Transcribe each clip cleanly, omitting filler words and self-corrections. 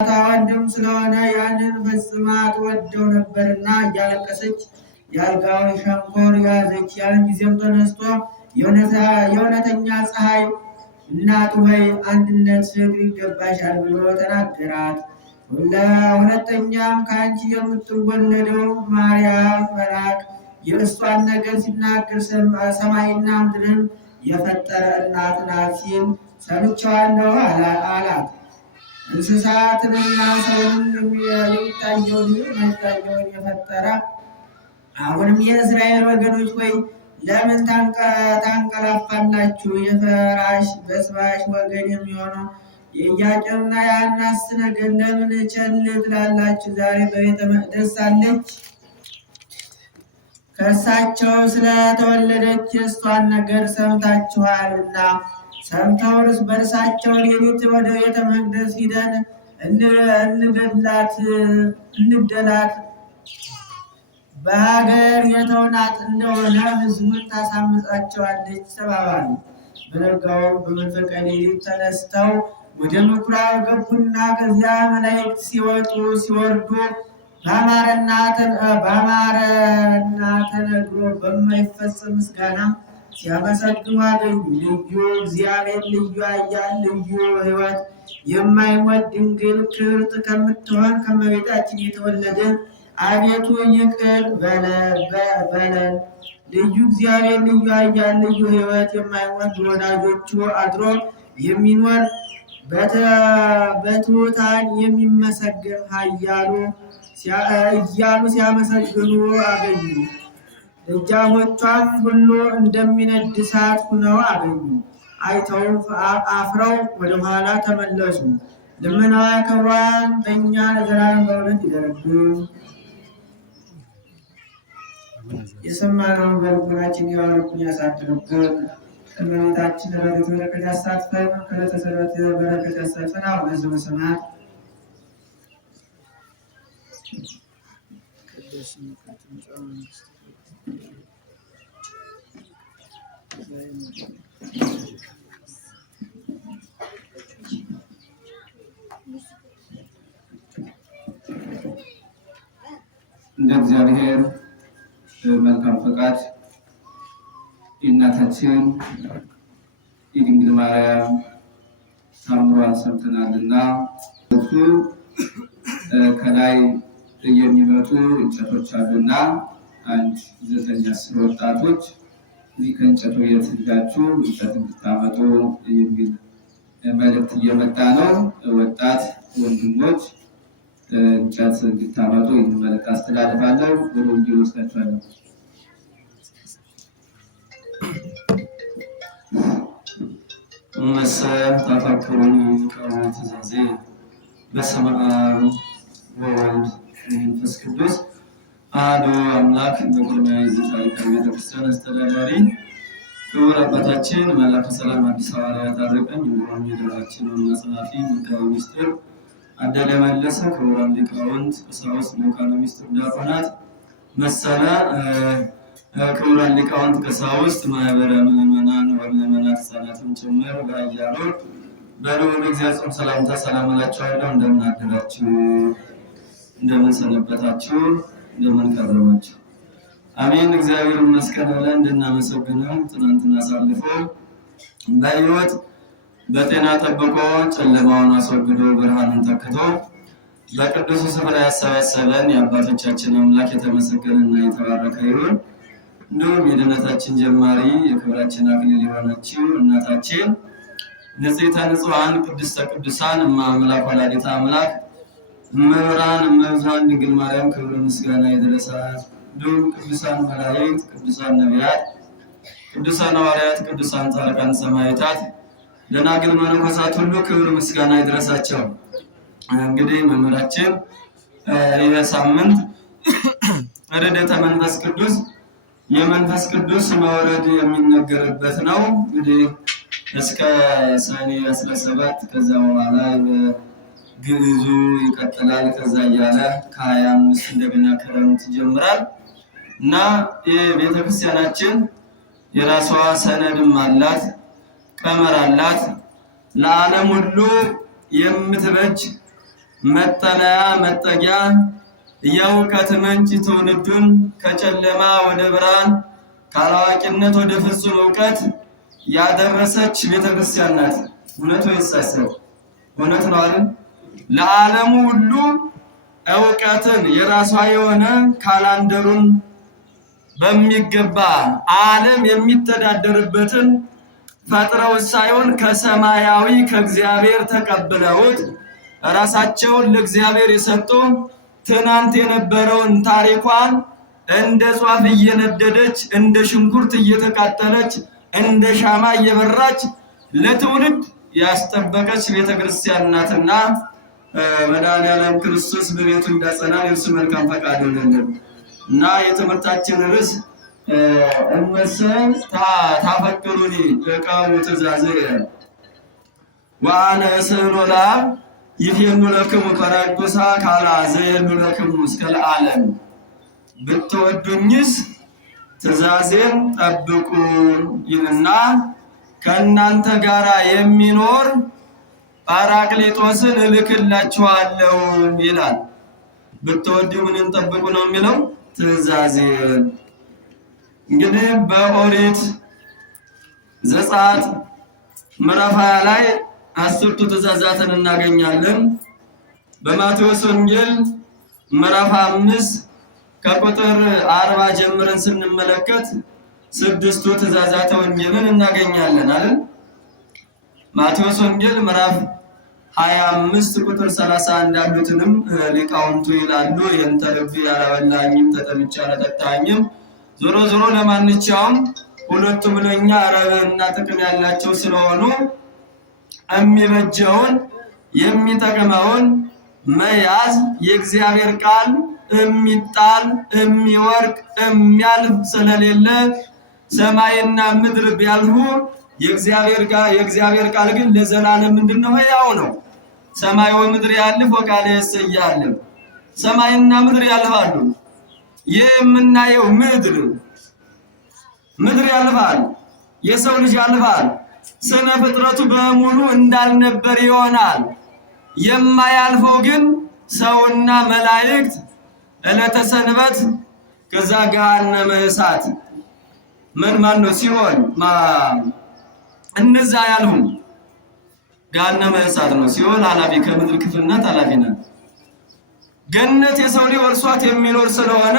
ወንድም ስለሆነ ያንን ፈጽማ ትወደው ነበርና እያለቀሰች የአልጋውን ሸንኮር ያዘች። ያን ጊዜም ተነስቶ የእውነተኛ ፀሐይ እናቱ ሆይ አንድነት ፍቅር ይገባሻል ብሎ ተናገራት። ሁለተኛም ከአንቺ የምትወለደው ማርያም መልአክ የእሷን ነገር ሲናገር ሰማይና ምድርን የፈጠረ እናት ናት ሲል ሰምቼዋለሁ አላት። እንስሳትንና ሰውንም የሚታየውን የማይታየውን የፈጠረ አሁንም የእስራኤል ወገኖች ሆይ ለምን ታንቀላፋላችሁ? የፈራሽ በስባሽ ወገን የሚሆነው የኢያቄምና የሐናስ ነገር ለምን ቸል ትላላችሁ? ዛሬ በቤተ መቅደስ ሳለች ከእሳቸው ስለተወለደች የእሷን ነገር ሰምታችኋልና ሰምተውስ በእርሳቸው ሌሊት ወደ ቤተ መቅደስ ሂደን እንግደላት በሀገር የተውናት እንደሆነ ሕዝቡን ታሳምጻቸዋለች ተባባሉ። በነጋውም በመንፈቀ ሌሊት ተነስተው ወደ ምኩራብ ገቡና ከዚያ መላእክት ሲወጡ ሲወርዱ በአማረና ተነግሮ በማይፈጸም ምስጋና ሲያመሰግኑ አገኙ። ልዩ እግዚአብሔር፣ ልዩ ኃያል፣ ልዩ ሕይወት የማይሞት ድንግል ክብርት ከምትሆን ከእመቤታችን የተወለደ አቤቱ ይቅር በለን። ልዩ እግዚአብሔር፣ ልዩ ኃያል፣ ልዩ ሕይወት የማይሞት በወዳጆቹ አድሮ የሚኖር በትሑታን የሚመሰገን ኃያሉ እያሉ ሲያመሰግኑ አገኙ። ደጃፎቿም ሁሉ እንደሚነድ እሳት ሁነው አገኙ። አይተውም አፍረው ወደ ኋላ ተመለሱ። ልመናዋ ክብሯን በእኛ ለዘላለም በእውነት ይደርብን። የሰማነውን በልቡናችን ያዋልብን ያሳድርብን። ከእመቤታችን ረድኤት በረከት ያሳትፈን። ከዕለተ ሰንበት በረከት ያሳትፈን። አቡነ ዘበሰማያት እንደ እግዚአብሔር መልካም ፈቃድ የእናታችን የድንግል ማርያም ታምሯን ሰምተናልና እሱ ከላይ የሚመጡ እንጨቶች አሉና 9-10 ወጣቶች እዚህ ከእንጨቱ የትጋችሁ እንጨት እንድታመጡ የሚል መልእክት እየመጣ ነው። ወጣት ወንድሞች እንጨት እንድታመጡ ይህን መልእክት አስተላልፋለሁ። ወደ ወንጌል ወስዳችኋለሁ። መሰ ታፋክሩኒ ቃሉ ትእዛዜ በስመ አብ ወወልድ ወመንፈስ ቅዱስ አሐዱ አምላክ። በቅድሚያ የዚህ ታሪካዊ ቤተክርስቲያን አስተዳዳሪ ክቡር አባታችን መላከ ሰላም አዲስ ሐዋርያ ታረቀኝ፣ እንዲሁም የደብራችን ዋና ጸሐፊ መጋቤ ምስጢር አደለ መለሰ፣ ክቡራን ሊቃውንት፣ ቀሳውስት፣ ሊቃነ ምስጢር ዲያቆናት፣ መሰለ ክቡራን ሊቃውንት፣ ቀሳውስት፣ ማህበረ ምዕመናን ወምዕመናት ሕፃናትም ጭምር በአያሉ በልዑል እግዚአብሔር ሰላምታ ሰላም እላችኋለሁ። እንደምን አደራችሁ? እንደምን ሰነበታችሁ? እንደምን ከረማችሁ? አሜን። እግዚአብሔር ይመስገን ብለን እንድናመሰግነው ትናንትና አሳልፎ በሕይወት በጤና ጠብቆ ጨለማውን አስወግዶ ብርሃንን ተክቶ በቅዱስ ስፍራ ያሰባሰበን የአባቶቻችን አምላክ የተመሰገነና የተባረከ ይሁን። እንዲሁም የድነታችን ጀማሪ የክብራችን አክሊል የሆነችው እናታችን ንጽሕተ ንጹሐን ቅድስተ ቅዱሳን እመ አምላክ ወላዲተ አምላክ እመብርሃን እመብዙኃን ድንግል ማርያም ክብር ምስጋና ይድረሳት። እንዲሁም ቅዱሳን መላእክት፣ ቅዱሳን ነቢያት፣ ቅዱሳን ሐዋርያት፣ ቅዱሳን ጻድቃን ሰማዕታት፣ ደናግል መነኮሳት ሁሉ ክብር ምስጋና ይድረሳቸው። እንግዲህ መምህራችን ይህ ሳምንት ረድኤተ መንፈስ ቅዱስ የመንፈስ ቅዱስ መውረድ የሚነገርበት ነው። እንግዲህ እስከ ሰኔ 17 ከዛ በኋላ ግዕዙ ይቀጥላል። ከዛ እያለ ከ25 እንደገና ክረምት ይጀምራል እና የቤተክርስቲያናችን የራሷ ሰነድም አላት፣ ቀመር አላት። ለዓለም ሁሉ የምትበጅ መጠለያ መጠጊያ የእውቀት ምንጭ ትውልዱን ከጨለማ ወደ ብርሃን ካላዋቂነት ወደ ፍጹም እውቀት ያደረሰች ቤተክርስቲያን ናት። እውነት ወይስ ሐሰት? እውነት ነው አይደል? ለዓለሙ ሁሉ እውቀትን የራሷ የሆነ ካላንደሩን በሚገባ ዓለም የሚተዳደርበትን ፈጥረው ሳይሆን ከሰማያዊ ከእግዚአብሔር ተቀብለውት ራሳቸውን ለእግዚአብሔር የሰጡ ትናንት የነበረውን ታሪኳን እንደ ጧፍ እየነደደች እንደ ሽንኩርት እየተቃጠለች እንደ ሻማ እየበራች ለትውልድ ያስጠበቀች ቤተክርስቲያን ናትና መድኃኔዓለም ክርስቶስ በቤቱ እንዳጸናን የእርሱ መልካም ፈቃድ ይሁንልን እና የትምህርታችን ርዕስ እመሰ ታፈቅሩኒ ዕቀቡ ትእዛዝየ ወአነ እስእሎ ለአብ ይፌኑ ለክሙ ከረቁሳ ካላ ዘየኑ ለክሙ እስከ ለዓለም። ብትወዱኝስ ትእዛዜን ጠብቁ ይልና ከእናንተ ጋር የሚኖር ጳራቅሊጦስን እልክላችኋለሁ ይላል። ብትወዱ ምንን ጠብቁ ነው የሚለው? ትእዛዜን። እንግዲህ በኦሪት ዘጸአት ምዕራፍ 20 ላይ 10ቱ ትእዛዛትን እናገኛለን። በማቴዎስ ወንጌል ምዕራፍ 5 ከቁጥር 40 ጀምረን ስንመለከት 6ቱ ትእዛዛተ ወንጌልን እናገኛለን አይደል? ማቴዎስ ወንጌል ምዕራፍ 25 ቁጥር 31 ያሉትንም ሊቃውንቱ ይላሉ ይህን ተርቤ ያላበላኝም ተጠምቼ ያላጠጣኝም። ዞሮ ዞሮ ለማንኛውም ሁለቱም ለኛ ረብና ጥቅም ያላቸው ስለሆኑ የሚበጀውን የሚጠቅመውን መያዝ የእግዚአብሔር ቃል የሚጣል የሚወርቅ የሚያልፍ ስለሌለ ሰማይና ምድር ቢያልፉ የእግዚአብሔር ቃል ግን ለዘላለም ምንድነው? ሕያው ነው። ሰማይ ወምድር ያልፍ ወቃለ ይሰያል። ሰማይና ምድር ያልፋሉ። የምናየው ምድር ያልፋል። የሰው ልጅ ያልፋል። ስነ ፍጥረቱ በሙሉ እንዳልነበር ይሆናል። የማያልፈው ግን ሰውና መላእክት ዕለተ ሰንበት ከዛ ገሃነመ እሳት ማን ነው ሲሆን እነዛ ያልሁ ገሃነመ እሳት ነው ሲሆን ኃላፊ ከምድር ክፍልነት ኃላፊ ነው። ገነት የሰው ልጅ ወርሷት የሚኖር ስለሆነ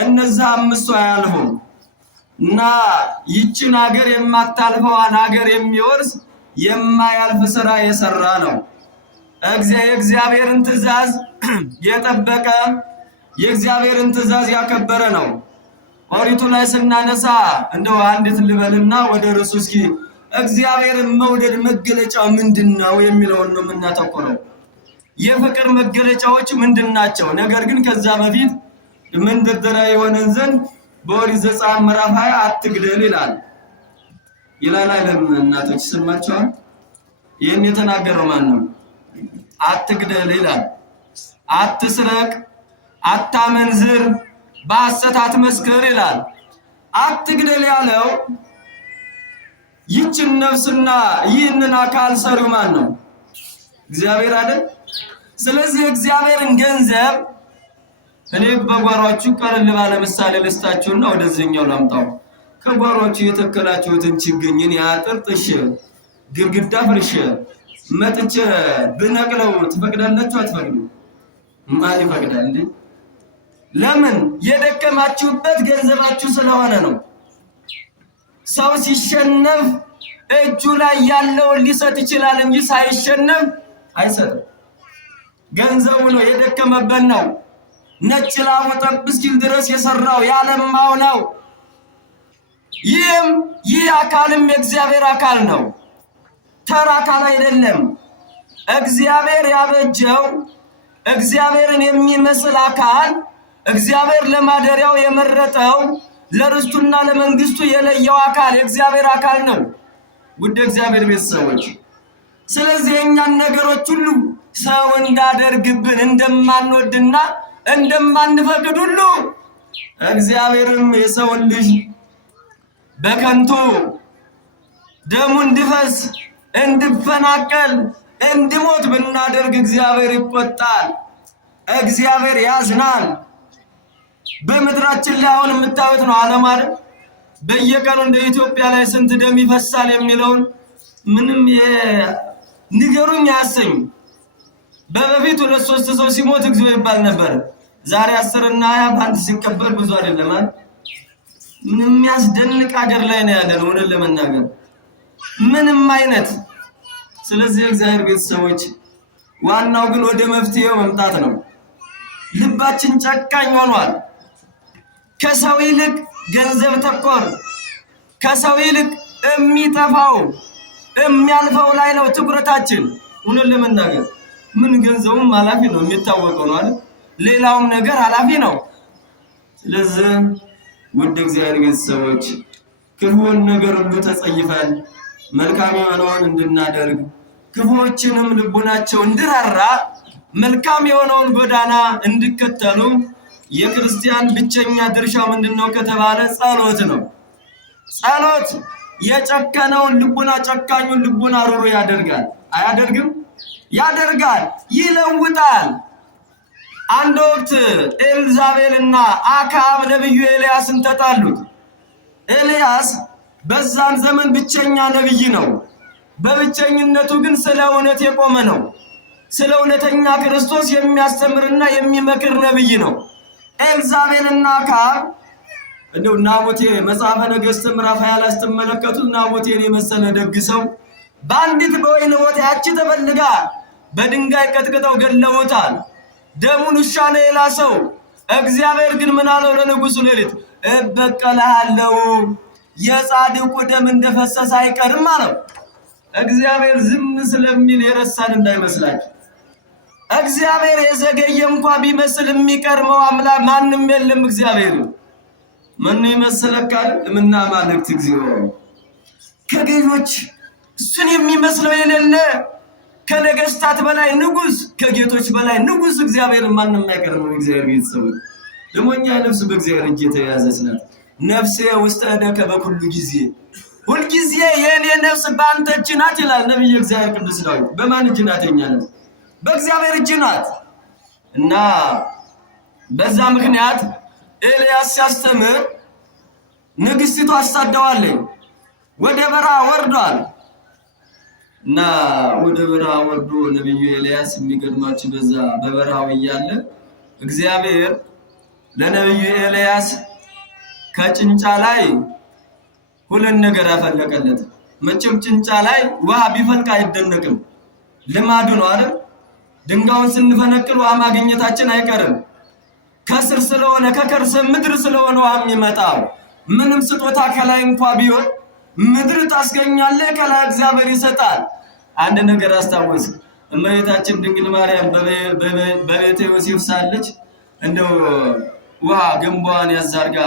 እነዛ አምስቱ አያልፉ እና ይችን ሀገር የማታልፈዋን ሀገር የሚወርስ የማያልፍ ስራ የሰራ ነው። የእግዚአብሔርን ትእዛዝ የጠበቀ የእግዚአብሔርን ትእዛዝ ያከበረ ነው። ኦሪቱ ላይ ስናነሳ እንደው አንዲት ልበልና ወደ ርዕሱ እስኪ እግዚአብሔርን መውደድ መገለጫው ምንድነው የሚለውን ነው የምናተኩረው። የፍቅር መገለጫዎች ምንድናቸው? ነገር ግን ከዛ በፊት መንደርደሪያ የሆነን ዘንድ በኦሪት ዘጸአት ምዕራፍ 20 አትግደል ይላል አይደል? እናቶች ሰማችኋል? ይሄን የተናገረው ማን ነው? አትግደል ይላል። አትስረቅ፣ አታመንዝር፣ በሐሰት አትመስክር ይላል። አትግደል ያለው ይችን ነፍስና ይህንን አካል ሰሪው ማን ነው? እግዚአብሔር አይደል? ስለዚህ እግዚአብሔርን ገንዘብ እኔ በጓሯችሁ ቀለል ባለ ምሳሌ ልስጣችሁና ወደዚህኛው ላምጣው። ከጓሯችሁ የተከላችሁትን ችግኝን ያጥር ጥሽ ግድግዳ ፍርሽ መጥቼ ብነቅለው ትፈቅዳላችሁ? አትፈቅዱ? ማን ይፈቅዳል እንዴ? ለምን? የደከማችሁበት ገንዘባችሁ ስለሆነ ነው። ሰው ሲሸነፍ እጁ ላይ ያለውን ሊሰጥ ይችላል እንጂ ሳይሸነፍ አይሰጥም። ገንዘቡ ነው የደከመበት ነው። ነጭ ላሙ ጠብ እስኪል ድረስ የሰራው ያለማው ነው። ይህ አካልም የእግዚአብሔር አካል ነው። ተራ አካል አይደለም። እግዚአብሔር ያበጀው እግዚአብሔርን የሚመስል አካል እግዚአብሔር ለማደሪያው የመረጠው ለርስቱና ለመንግስቱ የለየው አካል የእግዚአብሔር አካል ነው። ውድ እግዚአብሔር ቤተሰቦች፣ ስለዚህ የኛን ነገሮች ሁሉ ሰው እንዳደርግብን እንደማንወድና እንደማንፈቅድ ሁሉ እግዚአብሔርም የሰውን ልጅ በከንቱ ደሙ እንዲፈስ እንድፈናቀል እንዲሞት ብናደርግ እግዚአብሔር ይቆጣል፣ እግዚአብሔር ያዝናል። በምድራችን ላይ አሁን የምታዩት ነው ዓለም አይደል? በየቀኑ እንደ ኢትዮጵያ ላይ ስንት ደም ይፈሳል የሚለውን ምንም ንገሩኝ አያሰኝ። በፊት 2-3 ሰው ሲሞት እግዚኦ ይባል ነበር። ዛሬ 10 እና 20 በአንድ ሲቀበር ብዙ አይደለም አይደል? ምንም የሚያስደንቅ ሀገር ላይ ነው ያለን ሆነን ለመናገር ምንም አይነት። ስለዚህ እግዚአብሔር ቤተሰቦች ዋናው ግን ወደ መፍትሄው መምጣት ነው። ልባችን ጨካኝ ሆኗል። ከሰው ይልቅ ገንዘብ ተኮር፣ ከሰው ይልቅ የሚጠፋው የሚያልፈው ላይ ነው ትኩረታችን። ሆነን ለመናገር ምን ገንዘቡም ኃላፊ ነው የሚታወቀው ነው አይደል? ሌላውም ነገር ኃላፊ ነው። ስለዚህ ውድ እግዚአብሔር ቤተሰቦች ክፉን ነገር ሁሉ ተጸይፈን መልካም የሆነውን እንድናደርግ ክፉዎችንም ልቡናቸው እንድራራ መልካም የሆነውን ጎዳና እንድከተሉ የክርስቲያን ብቸኛ ድርሻው ምንድነው ከተባለ ጸሎት ነው። ጸሎት የጨከነውን ልቡና ጨካኙን ልቡና ሩሩ ያደርጋል። አያደርግም? ያደርጋል፣ ይለውጣል። አንድ ወቅት ኤልዛቤልና አክዓብ ነብዩ ኤልያስን ተጣሉት። ኤልያስ በዛን ዘመን ብቸኛ ነብይ ነው። በብቸኝነቱ ግን ስለ እውነት የቆመ ነው። ስለ እውነተኛ ክርስቶስ የሚያስተምርና የሚመክር ነብይ ነው። ኤልዛቤልና አክዓብ እንደው ናቡቴ መጽሐፈ ነገሥት ምዕራፍ 20 ላይ ስትመለከቱ ናቡቴን የመሰለ ደግ ሰው በአንዲት በወይን ቦታ ያቺ ተፈልጋ በድንጋይ ቀጥቅጠው ገለውታል። ደሙን ውሻ ነው የላሰው። እግዚአብሔር ግን ምን አለው ለንጉሡ? ሌሊት እበቀልሃለሁ፣ የጻድቁ ደም እንደፈሰሰ አይቀርም አለው። እግዚአብሔር ዝም ስለሚል የረሳን እንዳይመስላችሁ። እግዚአብሔር የዘገየ እንኳን ቢመስል የሚቀርመው አምላክ ማንም የለም። እግዚአብሔር ምን ይመስለካል? እምና ማለክት እግዚኦ ከገዦች እሱን የሚመስለው የሌለ ከነገስታት በላይ ንጉስ፣ ከጌቶች በላይ ንጉስ እግዚአብሔር ማንም አይቀርመው። እግዚአብሔር ቤተሰቦች ደግሞ እኛ ነፍስ በእግዚአብሔር እጅ የተያዘች ናት። ነፍሴ ውስጥ እደከ በኩሉ ጊዜ፣ ሁል ጊዜ የኔ ነፍስ በአንተ እጅ ናት ይላል ነብዩ እግዚአብሔር ቅዱስ ዳዊት። በማን እጅ ናት? የኛ ነፍስ በእግዚአብሔር እጅ ናት። እና በዛ ምክንያት ኤልያስ ሲያስተምር ንግስቲቱ አሳደዋለች። ወደ በረሃ ወርዷል። እና ወደ በረሃ ወርዶ ነብዩ ኤልያስ የሚገርማችሁ በዛ በበረሃው እያለ እግዚአብሔር ለነብዩ ኤልያስ ከጭንጫ ላይ ሁለት ነገር አፈለቀለት። መቼም ጭንጫ ላይ ውሃ ቢፈልቅ አይደነቅም፣ ልማዱ ነው አይደል? ድንጋዩን ስንፈነቅል ውሃ ማግኘታችን አይቀርም። ከስር ስለሆነ ከከርሰ ምድር ስለሆነ ውሃ የሚመጣው ምንም ስጦታ ከላይ እንኳን ቢሆን ምድር ታስገኛለህ፣ ከላይ እግዚአብሔር ይሰጣል። አንድ ነገር አስታወስ። እመቤታችን ድንግል ማርያም በቤተ ዮሴፍ ሳለች እንደው ውሃ ገንቧን ያዛርጋ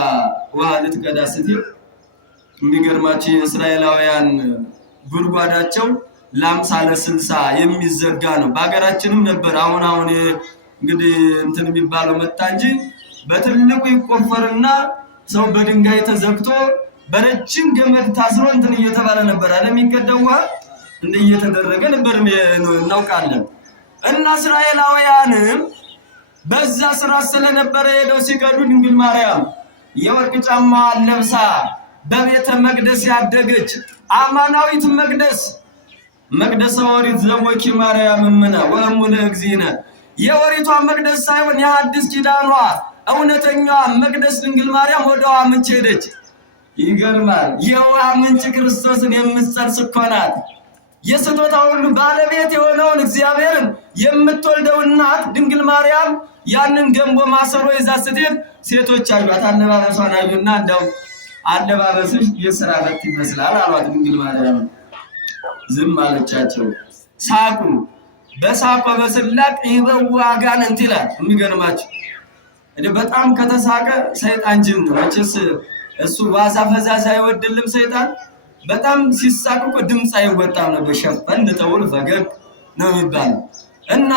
ውሃ ልትቀዳ ስትል የሚገርማችሁ የእስራኤላውያን ጉድጓዳቸው ለ50 ለ60 የሚዘጋ ነው። በሀገራችንም ነበር። አሁን እንግዲህ እንትን የሚባለው መጣ እንጂ በትልቁ ይቆፈርና ሰው በድንጋይ ተዘግቶ በረጅም ገመድ ታስሮ እንትን እየተባለ ነበር አይደል የሚቀደው እንደ እየተደረገ ነበር እናውቃለን። እና እስራኤላውያንም በዛ ስራ ስለነበረ ሄደው ሲቀዱ ድንግል ማርያም የወርቅ ጫማ ለብሳ በቤተ መቅደስ ያደገች አማናዊት መቅደስ ኦሪት ዘወኪ ማርያም እምነ ወእሙ ለእግዚእነ የኦሪቷ መቅደስ ሳይሆን የሐዲስ ኪዳኗ እውነተኛዋ መቅደስ ድንግል ማርያም ወደ ውሃ ምንጭ ሄደች። ይገርማል። የውሃ ምንጭ ክርስቶስን የምትጸርስ እኮ ናት። የስጦታ ሁሉ ባለቤት የሆነውን እግዚአብሔርን የምትወልደው እናት ድንግል ማርያም ያንን ገንቦ ማሰሮ ይዛ ስትሄድ ሴቶች አዩት። አለባበሷን አዩና እንደው አለባበስሽ የሥራ ፈት ይመስላል አሏት። ድንግል ማርያም ዝም አለቻቸው። ሳቁ። በሳቆ በስላቅ ይበው አጋንንት ይላል። የሚገርማችሁ በጣም ከተሳቀ ሰይጣን ጅን ነው። መቼስ እሱ ዋዛ ፈዛዛ አይወድልም ሰይጣን። በጣም ሲሳቅ እኮ ድምጽ አይወጣም ነበር። ሸፈን ተውል ፈገግ ነው የሚባለው። እና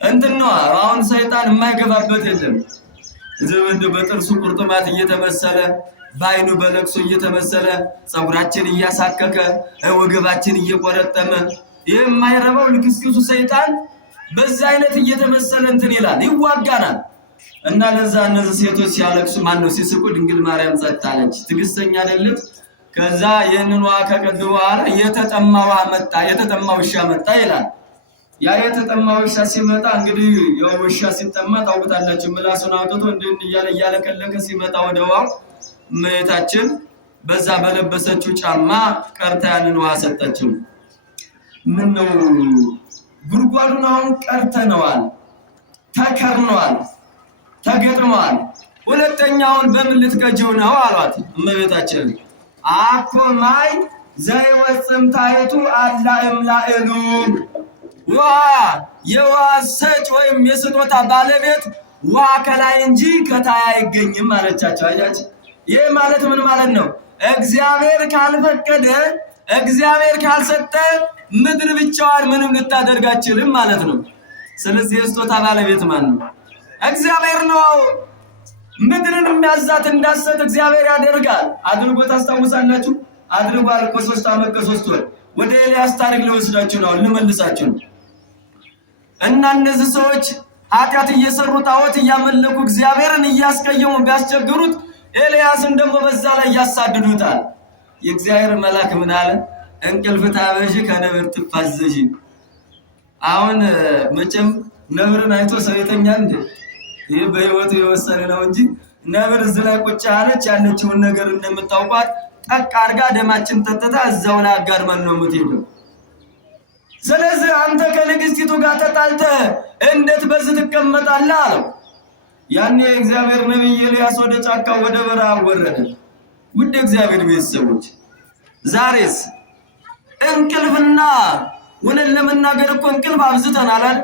እንትን ነው አሁን ሰይጣን የማይገባበት የለም። ዘወንድ በጥርሱ ቁርጥማት እየተመሰለ በአይኑ በለቅሶ እየተመሰለ ጸጉራችን እያሳከከ ወገባችን እየቆረጠመ የማይረባው ልክስክሱ ሰይጣን በዛ አይነት እየተመሰለ እንትን ይላል ይዋጋናል። እና ለዛ እነዚህ ሴቶች ሲያለቅሱ ማነው ሲስቁ ድንግል ማርያም ጸጥ አለች። ትግስተኛ አይደለም። ከዛ ይህንን ውሃ ከቀዱ በኋላ የተጠማ ውሃ መጣ፣ የተጠማ ውሻ መጣ ይላል። ያ የተጠማ ውሻ ሲመጣ እንግዲህ ያው ውሻ ሲጠማ ታውቁታላችሁ፣ ምላሱን አውጥቶ እንደን እያለቀለቀ ሲመጣ ወደ ውሃው እመቤታችን በዛ በለበሰችው ጫማ ቀርታ ያንን ውሃ ሰጠችው። ምን ነው ጉድጓዱን አሁን ቀርተነዋል፣ ተከርነዋል፣ ተገጥመዋል። ሁለተኛውን በምን ልትቀጀው ነው አሏት እመቤታችን። አኮ ማይ ዘይወጽም ታይቱ አላ እምላእሉ ውሃ የውሃ ሰጭ ወይም የስጦታ ባለቤት ውሃ ከላይ እንጂ ከታይ አይገኝም አለቻቸው። አያችሁ፣ ይህ ማለት ምን ማለት ነው? እግዚአብሔር ካልፈቀደ እግዚአብሔር ካልሰጠ ምድር ብቻዋን ምንም ልታደርግ አትችልም ማለት ነው። ስለዚህ የስጦታ ባለቤት ማን ነው? እግዚአብሔር ነው። ምድርን የሚያዛት እንዳሰጥ እግዚአብሔር ያደርጋል። አድርጎ ታስታውሳላችሁ? አድርጓል እኮ 3 ዓመት ከ3 ወር። ወደ ኤልያስ ታሪክ ልወስዳችሁ ነው፣ ልመልሳችሁ ነው። እና እነዚህ ሰዎች ኃጢአት እየሰሩ ጣዖት እያመለኩ እግዚአብሔርን እያስቀየሙ ቢያስቸግሩት ኤልያስን ደግሞ በዛ ላይ ያሳድዱታል። የእግዚአብሔር መልአክ ምን አለ? እንቅልፍ ታበዢ ከነብር ትፋዘዢ። አሁን መቼም ነብርን አይቶ ሰው ይተኛል እንዴ? ይህ በህይወቱ የወሰነ ነው እንጂ ነብር እዚህ ላይ ቁጭ አለች ያለችውን ነገር እንደምታውቋት ጠቅ አድርጋ ደማችን ጠጥታ እዛው ላይ አጋድማን ነው የምትሄደው። ስለዚህ አንተ ከንግስቲቱ ጋር ተጣልተህ እንዴት በዚህ ትቀመጣለህ አለው። ያኔ እግዚአብሔር ነብይ ኤልያስ ወደ ጫካው ወደ በረሃ ወረደ። ውድ እግዚአብሔር ቤተሰቦች ዛሬስ እንቅልፍና ወለን ለመናገር እኮ እንቅልፍ አብዝተናል አይደል?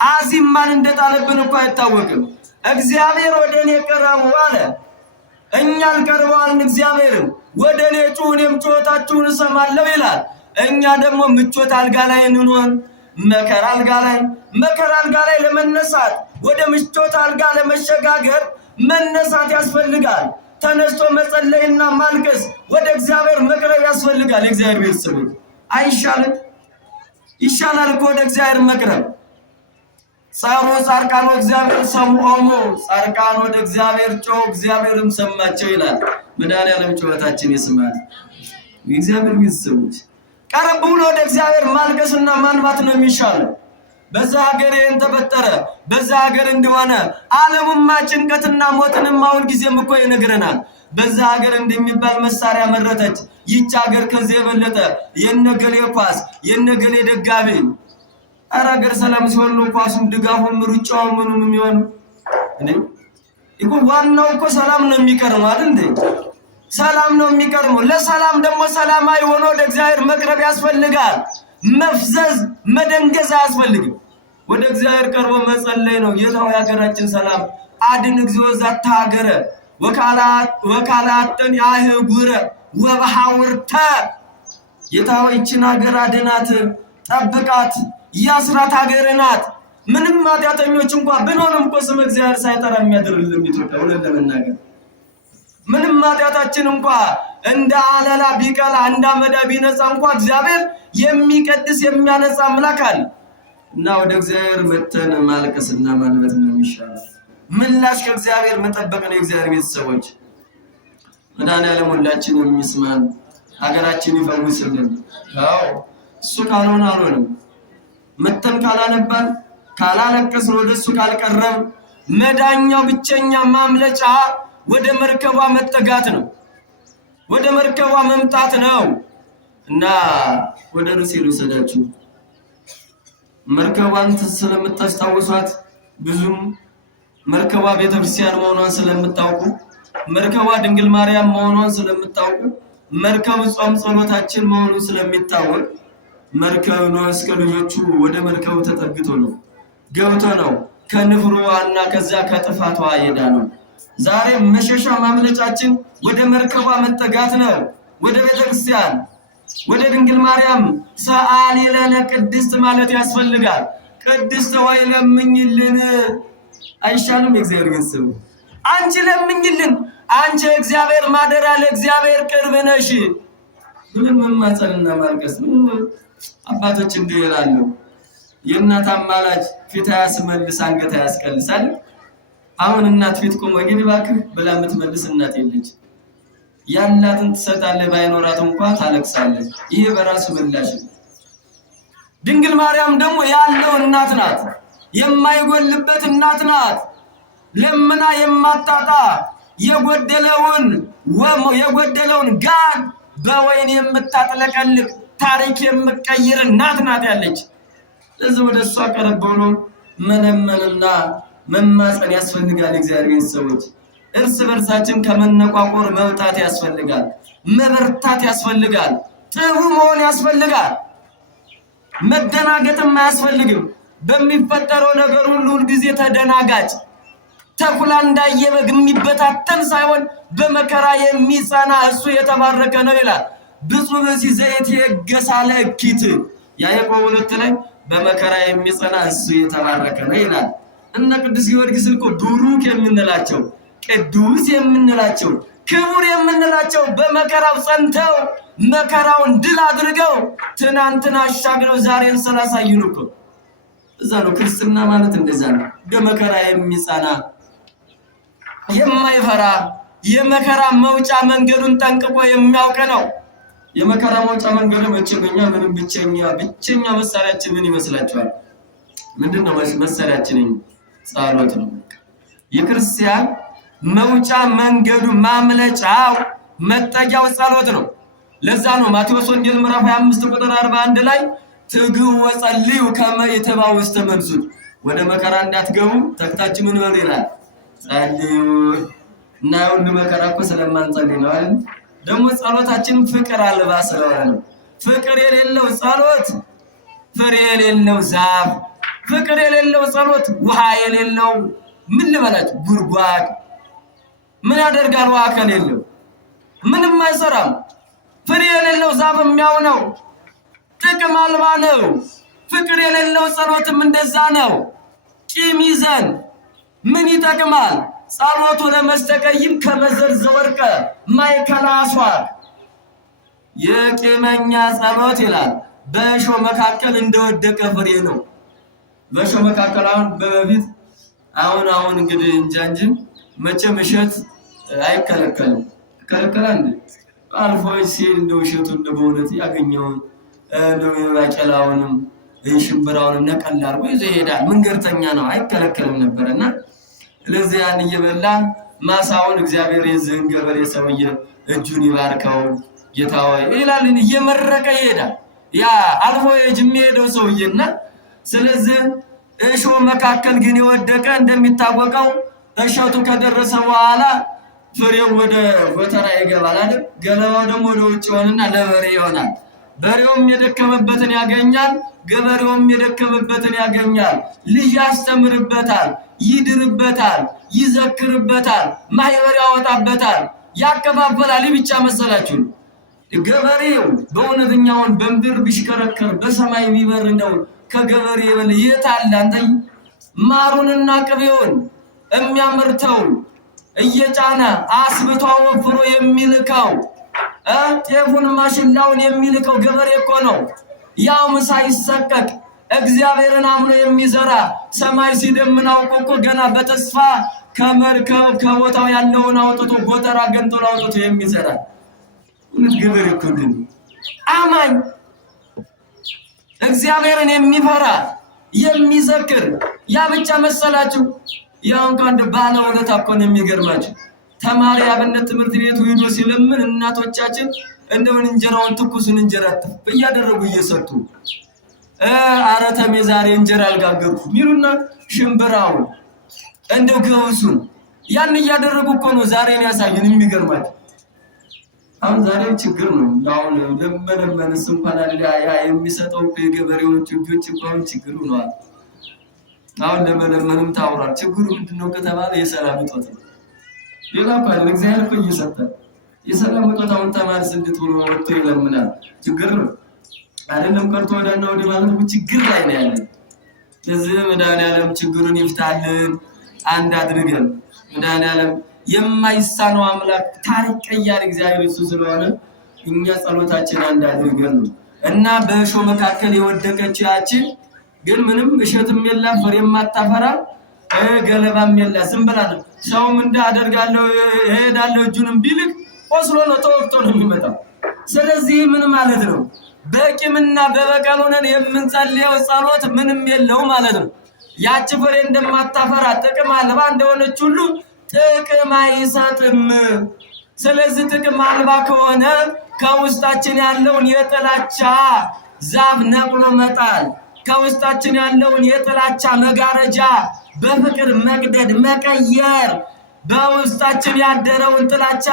አዚም ማን እንደጣለብን እኮ አይታወቅም። እግዚአብሔር ወደኔ ቀረቡ አለ። እኛ አልቀርበዋልን? እግዚአብሔርም ወደኔ ጩኹ እኔም ጩኸታችሁን እሰማለሁ ይላል። እኛ ደግሞ ምቾት አልጋ ላይ እንሆን መከራ አልጋ ላይ ለመነሳት ወደ ምቾት አልጋ ለመሸጋገር መነሳት ያስፈልጋል። ተነስቶ መጸለይና ማልቀስ ወደ እግዚአብሔር መቅረብ ያስፈልጋል። እግዚአብሔር ቤተሰቦች አይሻልም? ይሻላል እኮ ወደ እግዚአብሔር መቅረብ። ጻሮ ጻርቃን እግዚአብሔር ሰምዖሙ፣ ጻርቃን ወደ እግዚአብሔር ጮኹ እግዚአብሔርም ሰማቸው ይላል። መድኃኒዓለም ጩኸታችን ይስማል። የእግዚአብሔር ቤተሰቦች ቀረብ ብሎ ወደ እግዚአብሔር ማልቀስና ማንባት ነው የሚሻለው። በዛ ሀገር ይህን ተፈጠረ፣ በዛ ሀገር እንደሆነ ዓለሙማ ጭንቀትና ሞትንም አሁን ጊዜም እኮ ይነግረናል። በዛ ሀገር እንደሚባል መሳሪያ መረተች። ይህች ሀገር ከዚህ የበለጠ የነገሌ ኳስ የነገሌ ደጋፊ ኧረ ሀገር ሰላም ሲሆን ነው ኳሱም ድጋፉም ሩጫው ምኑም የሚሆነው እንዴ? እኮ ዋናው እኮ ሰላም ነው የሚቀርመው አይደል እንዴ? ሰላም ነው የሚቀርመው። ለሰላም ደግሞ ሰላማዊ ሆኖ ወደ እግዚአብሔር መቅረብ ያስፈልጋል። መፍዘዝ መደንገዝ አያስፈልግም። ወደ እግዚአብሔር ቀርቦ መጸለይ ነው። ጌታው የሀገራችን ሰላም አድን እግዚኦ ዛታ ሀገረ ወካላተን ያህጉረ ወበሐውርተ። ጌታው ይችን ሀገር አድናት፣ ጠብቃት፣ ያስራት ሀገር ናት። ምንም ኃጢአተኞች እንኳን ብንሆንም እኮ ስም እግዚአብሔር ሳይጠራ የሚያድርልን ኢትዮጵያ ሁለት ለመናገር ምንም ኃጢአታችን እንኳን እንደ አለላ ቢቀላ እንደ አመዳ ቢነጻ እንኳን እግዚአብሔር የሚቀድስ የሚያነጻ አምላክ አለ። እና ወደ እግዚአብሔር መተን ማልቀስና ማንበት ነው የሚሻለው። ምላሽ ከእግዚአብሔር መጠበቅ ነው። የእግዚአብሔር ቤተሰቦች መድኃኒዓለም ሁላችንም ይስማን፣ ሀገራችን ይፈውስልን። አዎ እሱ ካልሆነ አልሆነም። መተን ካላነባን ካላለቀስን ወደ እሱ ካልቀረብ መዳኛው ብቸኛ ማምለጫ ወደ መርከቧ መጠጋት ነው፣ ወደ መርከቧ መምጣት ነው። እና ወደ ሩሲ ልውሰዳችሁ። መርከቧን ስለምታስታውሷት ብዙም መርከቧ ቤተክርስቲያን መሆኗን ስለምታውቁ፣ መርከቧ ድንግል ማርያም መሆኗን ስለምታውቁ፣ መርከቡ ጾም ጸሎታችን መሆኑን ስለሚታወቅ መርከቡ ነው እስከ ልጆቹ ወደ መርከቡ ተጠግቶ ነው ገብቶ ነው ከንፍሯና ከዛ ከጥፋቷ ይዳ ነው። ዛሬ መሸሻ ማምለጫችን ወደ መርከቧ መጠጋት ነው፣ ወደ ቤተክርስቲያን ወደ ድንግል ማርያም ሰአሊ ለነ ቅድስት ማለት ያስፈልጋል። ቅድስት ወይ ለምኝልን አይሻልም? እግዚአብሔር ይመስገን አንቺ ለምኝልን፣ አንቺ እግዚአብሔር ማደሪያ ለእግዚአብሔር ቅርብ ነሽ። ምንም ማጸንና ማልቀስ አባቶች እንዲህ ይላሉ፣ የእናት አማላጅ ፊት ያስመልስ አንገት ያስቀልሳል። አሁን እናት ፊት ቆሞ ግን እባክህ ብላ የምትመልስ እናት የለች። ያላትን ትሰጣለህ፣ ባይኖራት እንኳን ታለቅሳለህ። ይሄ በራሱ ምላሽ ነው። ድንግል ማርያም ደግሞ ያለው እናት ናት፣ የማይጎልበት እናት ናት። ለምና የማታጣ የጎደለውን ጋን በወይን የምታጥለቀልቅ ታሪክ የምትቀይር እናት ናት ያለች። ስለዚህ ወደ እሷ ቀረብ ብሎ መለመንና መማፀን ያስፈልጋል። እግዚአብሔር ሰዎች እርስ በርሳችን ከመነቋቆር መውጣት ያስፈልጋል። መበርታት ያስፈልጋል። ጥሩ መሆን ያስፈልጋል። መደናገጥም አያስፈልግም። በሚፈጠረው ነገር ሁሉ ጊዜ ተደናጋጭ ተኩላ እንዳየበግ የሚበታተን ሳይሆን በመከራ የሚጸና እሱ የተባረከ ነው ይላል። ብፁዕ ብእሲ ዘኢትየገሣ ለእኪት ያዕቆብ 2 ላይ በመከራ የሚጸና እሱ የተባረከ ነው ይላል። እነ ቅዱስ ጊዮርጊስ እኮ ቡሩክ የምንላቸው ቅዱስ የምንላቸው ክቡር የምንላቸው በመከራው ጸንተው መከራውን ድል አድርገው ትናንትና አሻግረው ዛሬን ስላሳዩን እኮ እዛ ነው ክርስትና ማለት። እንደዛ ነው። በመከራ የሚጸና የማይፈራ የመከራ መውጫ መንገዱን ጠንቅቆ የሚያውቅ ነው። የመከራ መውጫ መንገዱ መቼኛ ምንም ብቸኛ መሳሪያችን ምን ይመስላችኋል? ምንድነው መሳሪያችን? ጸሎት ነው። የክርስቲያን መውጫ መንገዱ ማምለጫው መጠጊያው ጸሎት ነው። ለዛ ነው ማቴዎስ ወንጌል ምዕራፍ 25 ቁጥር 41 ላይ ትግው ወጸልዩ ከመ ይትባኡ ውስተ መንሱት፣ ወደ መከራ እንዳትገቡ ተግታችሁ ምን በሉ ይላል፣ ጸልዩ። እና ሁሉ መከራ እኮ ስለማንጸልይ ነው አይደል? ደግሞ ጸሎታችን ፍቅር አልባ ስለሆነ ነው። ፍቅር የሌለው ጸሎት ፍሬ የሌለው ዛፍ፣ ፍቅር የሌለው ጸሎት ውሃ የሌለው ምን ልበላችሁ ጉድጓድ ምን ያደርጋል? ውሃ ከሌለው ምንም አይሰራም። ፍሬ የሌለው ዛፍ የሚያው ነው፣ ጥቅም አልባ ነው። ፍቅር የሌለው ጸሎትም እንደዛ ነው። ቂም ይዘን ምን ይጠቅማል? ጸሎቱ ለመስተቀይም ከመዘርዘ ወርቀ ማይከላ አስዋር። የቂመኛ ጸሎት ይላል በእሾህ መካከል እንደወደቀ ፍሬ ነው። በእሾህ መካከል አሁን በፊት አሁን እንግዲህ እንጂ መቼም እሸት አይከለከልም። ከለከላል አልፎ ሲል እንደው እሸቱን በእውነት ያገኘውን ነው የባቄላውንም ሽምብራውንም ነቀል አድርጎ ይዞ ይሄዳል። መንገድተኛ ነው፣ አይከለከልም ነበርና ስለዚህ ያን እየበላ ማሳውን እግዚአብሔር የዝህን ገበሬ ሰውዬ እጁን ይባርከው ጌታ ሆይ ይላል፣ እየመረቀ ይሄዳል። ያ አልፎ የሚሄደው ሰውዬና ስለዚህ እሾህ መካከል ግን የወደቀ እንደሚታወቀው እሸቱ ከደረሰ በኋላ ፍሬው ወደ ጎተራ ይገባል አይደል? ገለባው ደግሞ ወደ ውጭ ሆነና ለበሬ ይሆናል። በሬውም የደከመበትን ያገኛል፣ ገበሬውም የደከመበትን ያገኛል። ልጅ ያስተምርበታል፣ ይድርበታል፣ ይዘክርበታል፣ ማህበር ያወጣበታል፣ ያከፋፈላል። ብቻ መሰላችሁ ገበሬው በእውነተኛውን በምድር ቢሽከረከር በሰማይ ቢበር ነው ከገበሬ የበለ የታለ አንተ ማሩንና ቅቤውን የሚያመርተው እየጫነ አስብቶ ወፍሮ የሚልከው ጤፉን ማሽላውን የሚልከው ገበሬ እኮ ነው። ያው ሳይሰቀቅ እግዚአብሔርን አምኖ የሚዘራ ሰማይ ሲደምናው እኮ ገና በተስፋ ከመርከብ ከቦታው ያለውን አውጥቶ ጎተራ ገንጥሎ አውጥቶ የሚዘራ ገበሬ እኮ ግን አማኝ እግዚአብሔርን የሚፈራ የሚዘክር ያ ብቻ መሰላችሁ? ያው እንኳን ባለ ወለታ እኮ ነው የሚገርማችሁ። ተማሪ አብነት ትምህርት ቤት ሄዶ ሲለምን እናቶቻችን እንደምን እንጀራውን ትኩስን እንጀራ እያደረጉ እየሰጡ አረተም የዛሬ እንጀራ አልጋገርኩ ሚሉና ሽምብራው እንደው ገብሱን ያን እያደረጉ እኮ ነው ዛሬን ያሳዩን። የሚገርማችሁ አሁን ዛሬ ችግር ነው። አሁን ለመለመንስ እንኳን ያ የሚሰጠው የገበሬዎች እጆች እንኳን ችግር ሆኗል። አሁን ለመለመንም ታውራል። ችግሩ ምንድነው ከተባለ የሰላም እጦት ነው። ሌላ እንኳን እግዚአብሔር እኮ እየሰጠ የሰላም እጦት አሁን ተማሪ ስንት ብሎ ወጥቶ ይለምናል። ችግር ነው አይደለም? ቀርቶ ወዳና ወደ ማለት ችግር ላይ ነው ያለው። ስለዚህ መድኃኒዓለም ችግሩን ይፍታልን። አንድ አድርገን መድኃኒዓለም የማይሳነው አምላክ ታሪክ ቀያሪ እግዚአብሔር እሱ ስለሆነ እኛ ጸሎታችን አንድ አድርገን ነው እና በእሾህ መካከል የወደቀች ያቺ ግን ምንም እሸትም የላት ፍሬም የማታፈራ ገለባም የላት ዝም ብላ ነው። ሰውም እንዳደርጋለሁ እሄዳለሁ እጁንም ቢልክ ቆስሎ ነው ተወቅቶ ነው የሚመጣው። ስለዚህ ምን ማለት ነው? በቂምና በበቀል ሆነን የምንጸልየው ጸሎት ምንም የለው ማለት ነው። ያቺ ፍሬ እንደማታፈራ ጥቅም አልባ እንደሆነች ሁሉ ጥቅም አይሰጥም። ስለዚህ ጥቅም አልባ ከሆነ ከውስጣችን ያለውን የጥላቻ ዛፍ ነቅሎ መጣል፣ ከውስጣችን ያለውን የጥላቻ መጋረጃ በፍቅር መቅደድ መቀየር፣ በውስጣችን ያደረውን ጥላቻ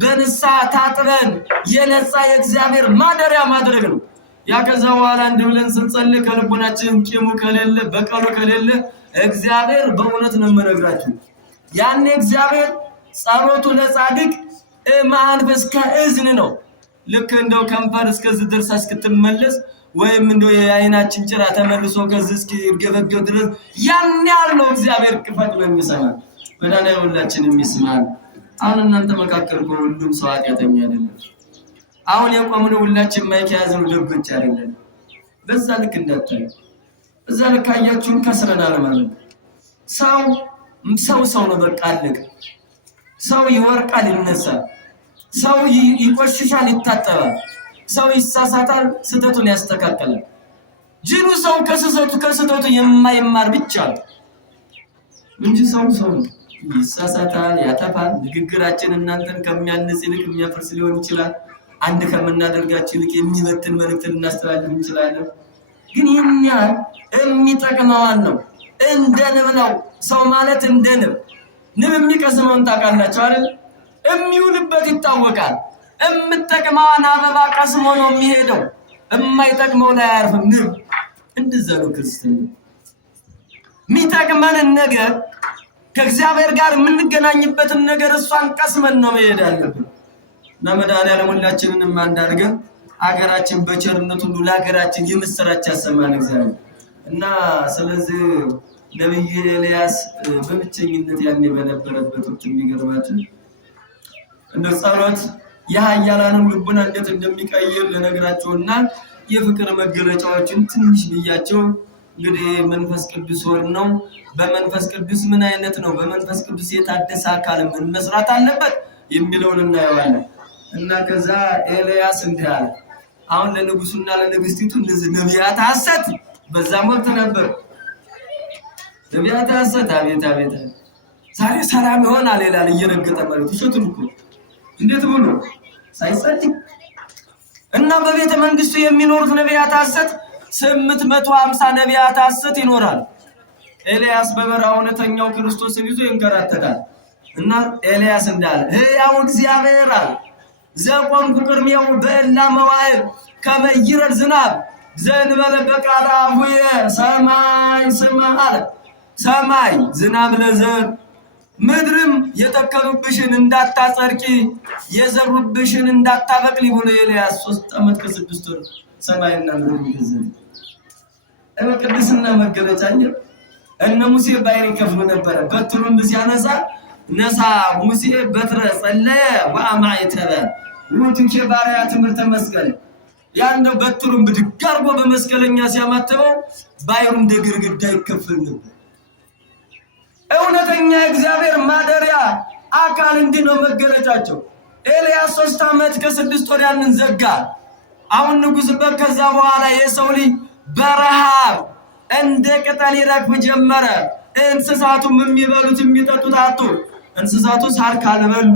በንስሐ ታጥበን የነጻ የእግዚአብሔር ማደሪያ ማድረግ ነው። ያ ከዛ በኋላ እንደብለን ስንጸልይ ከልቦናችን ቂሙ ከሌለ በቀሉ ከሌለ እግዚአብሔር በእውነት ነው የምነግራችሁ ያኔ እግዚአብሔር ጸሎቱ ለጻድቅ ማንፈስ ከእዝን ነው። ልክ እንደው ከንፈር እስከዚህ ድረስ እስክትመለስ ወይም እንደው የአይናችን ጭራ ተመልሶ ከዚህ እስኪገበገብ ድረስ ያን ያለው እግዚአብሔር ክፈት ነው የሚሰማን። በዳና ሁላችንም የሚስማን። አሁን እናንተ መካከል ሁሉም ሰው ኃጢአተኛ አይደለም። አሁን የቆምነው ሁላችን ማይክ ያዝነው ደጎች አይደለም። በዛ ልክ እንዳታዩ። በዛ ልክ አያችሁን ከስረናል ማለት ሰው ነው በቃ አለቀ። ሰው ይወርቃል ይነሳል፣ ሰው ይቆሽሻል ይታጠባል፣ ሰው ይሳሳታል ስተቱን ያስተካክላል። ጅሉ ሰው ከስተቱ የማይማር ብቻ እንጂ ሰው ይሳሳታል ያጠፋል። ንግግራችን እናንተን ከሚያንጽ ይልቅ የሚያፈርስ ሊሆን ይችላል። አንድ ከመናደርጋችን ይልቅ የሚበትን መልእክት ልናስተላልፍ እንችላለን። ግን ይህኛ የሚጠቅመዋን ነው። እንደ ንብ ነው ሰው ማለት እንደ ንብ የሚቀስመውን ታውቃላችሁ አይደል? የሚውልበት ይታወቃል። የምጠቅመዋን አበባ ቀስሞ ነው የሚሄደው። የማይጠቅመው ላይ አያርፍም። ንብ እንደዛ ነው ክርስትና። የሚጠቅመንን ነገር ከእግዚአብሔር ጋር የምንገናኝበትን ነገር እሷን ቀስመን ነው መሄድ ያለብን። እና መድኃኒዓለም ሁላችንንም አንዳርገን አገራችን በቸርነቱ ሁሉ ለሀገራችን የምስራች ያሰማን እግዚአብሔር። እና ስለዚህ ነብዩ ኤልያስ በብቸኝነት ያኔ በነበረበት ወቅት የሚገርማችሁ እንደ ጸሎት የኃያላንን ልቡና እንዴት እንደሚቀይር ለነግራቸውና የፍቅር መገለጫዎችን ትንሽ ብያቸው እንግዲህ መንፈስ ቅዱስ ወር ነው። በመንፈስ ቅዱስ ምን አይነት ነው? በመንፈስ ቅዱስ የታደሰ አካል ምን መስራት አለበት የሚለውን እናየዋለን። እና ከዛ ኤልያስ እንዲህ አለ። አሁን ለንጉሱና ለንግስቲቱ እነዚህ ነቢያት ሐሰት በዛም ወቅት ነበር። ነቢያት ሐሰት አቤት ዛሬ ሰላም ይሆናል ይላል እየረገጠ ማለት እሸቱን እኮ እንዴት ብሎ ሳይጸድቅ እና በቤተ መንግስቱ የሚኖሩት ነቢያት ሐሰት 850 ነቢያት ሐሰት ይኖራል። ኤልያስ በበረሃ እውነተኛው ክርስቶስን ይዞ ይንከራተታል። እና ኤልያስ እንዳለ ሕያው እግዚአብሔር አለ ዘቆምኩ ቅድሜው በእላ መዋዕል ከመ ይረድ ዝናብ ዘእንበለ በቃለ አፉየ ሰማይ ስማ አለ። ሰማይ ዝናብ ለዘር ምድርም የተከሉብሽን እንዳታጸድቂ የዘሩብሽን እንዳታበቅሊ ብሎ ኤልያስ 3 ዓመት ከ6 ወር ሰማይና ምድር ይገዛል። ቅድስና መገለጫኛ እነ ሙሴ ባይን ከፍሉ ነበር። በትሩን ሲያነሳ ነሳ ሙሴ በትረ ጸለየ ወአማይተረ ወንትኬ ባሪያ ትምህርተ መስቀል ያንደው በትሩን ብድግ አድርጎ በመስቀለኛ ሲያማተበው ባይሩን እንደ ግርግዳ ይከፈል ነበር። እውነተኛ እግዚአብሔር ማደሪያ አካል እንዲህ ነው መገለጫቸው። ኤልያስ 3 ዓመት ከ6 ወር ያንን ዘጋ። አሁን ንጉሥ ከዛ በኋላ የሰው ልጅ በረሃብ እንደ ቅጠል ይረግፍ ጀመረ። እንስሳቱም የሚበሉት የሚጠጡት አጡ። እንስሳቱ ሳር ካልበሉ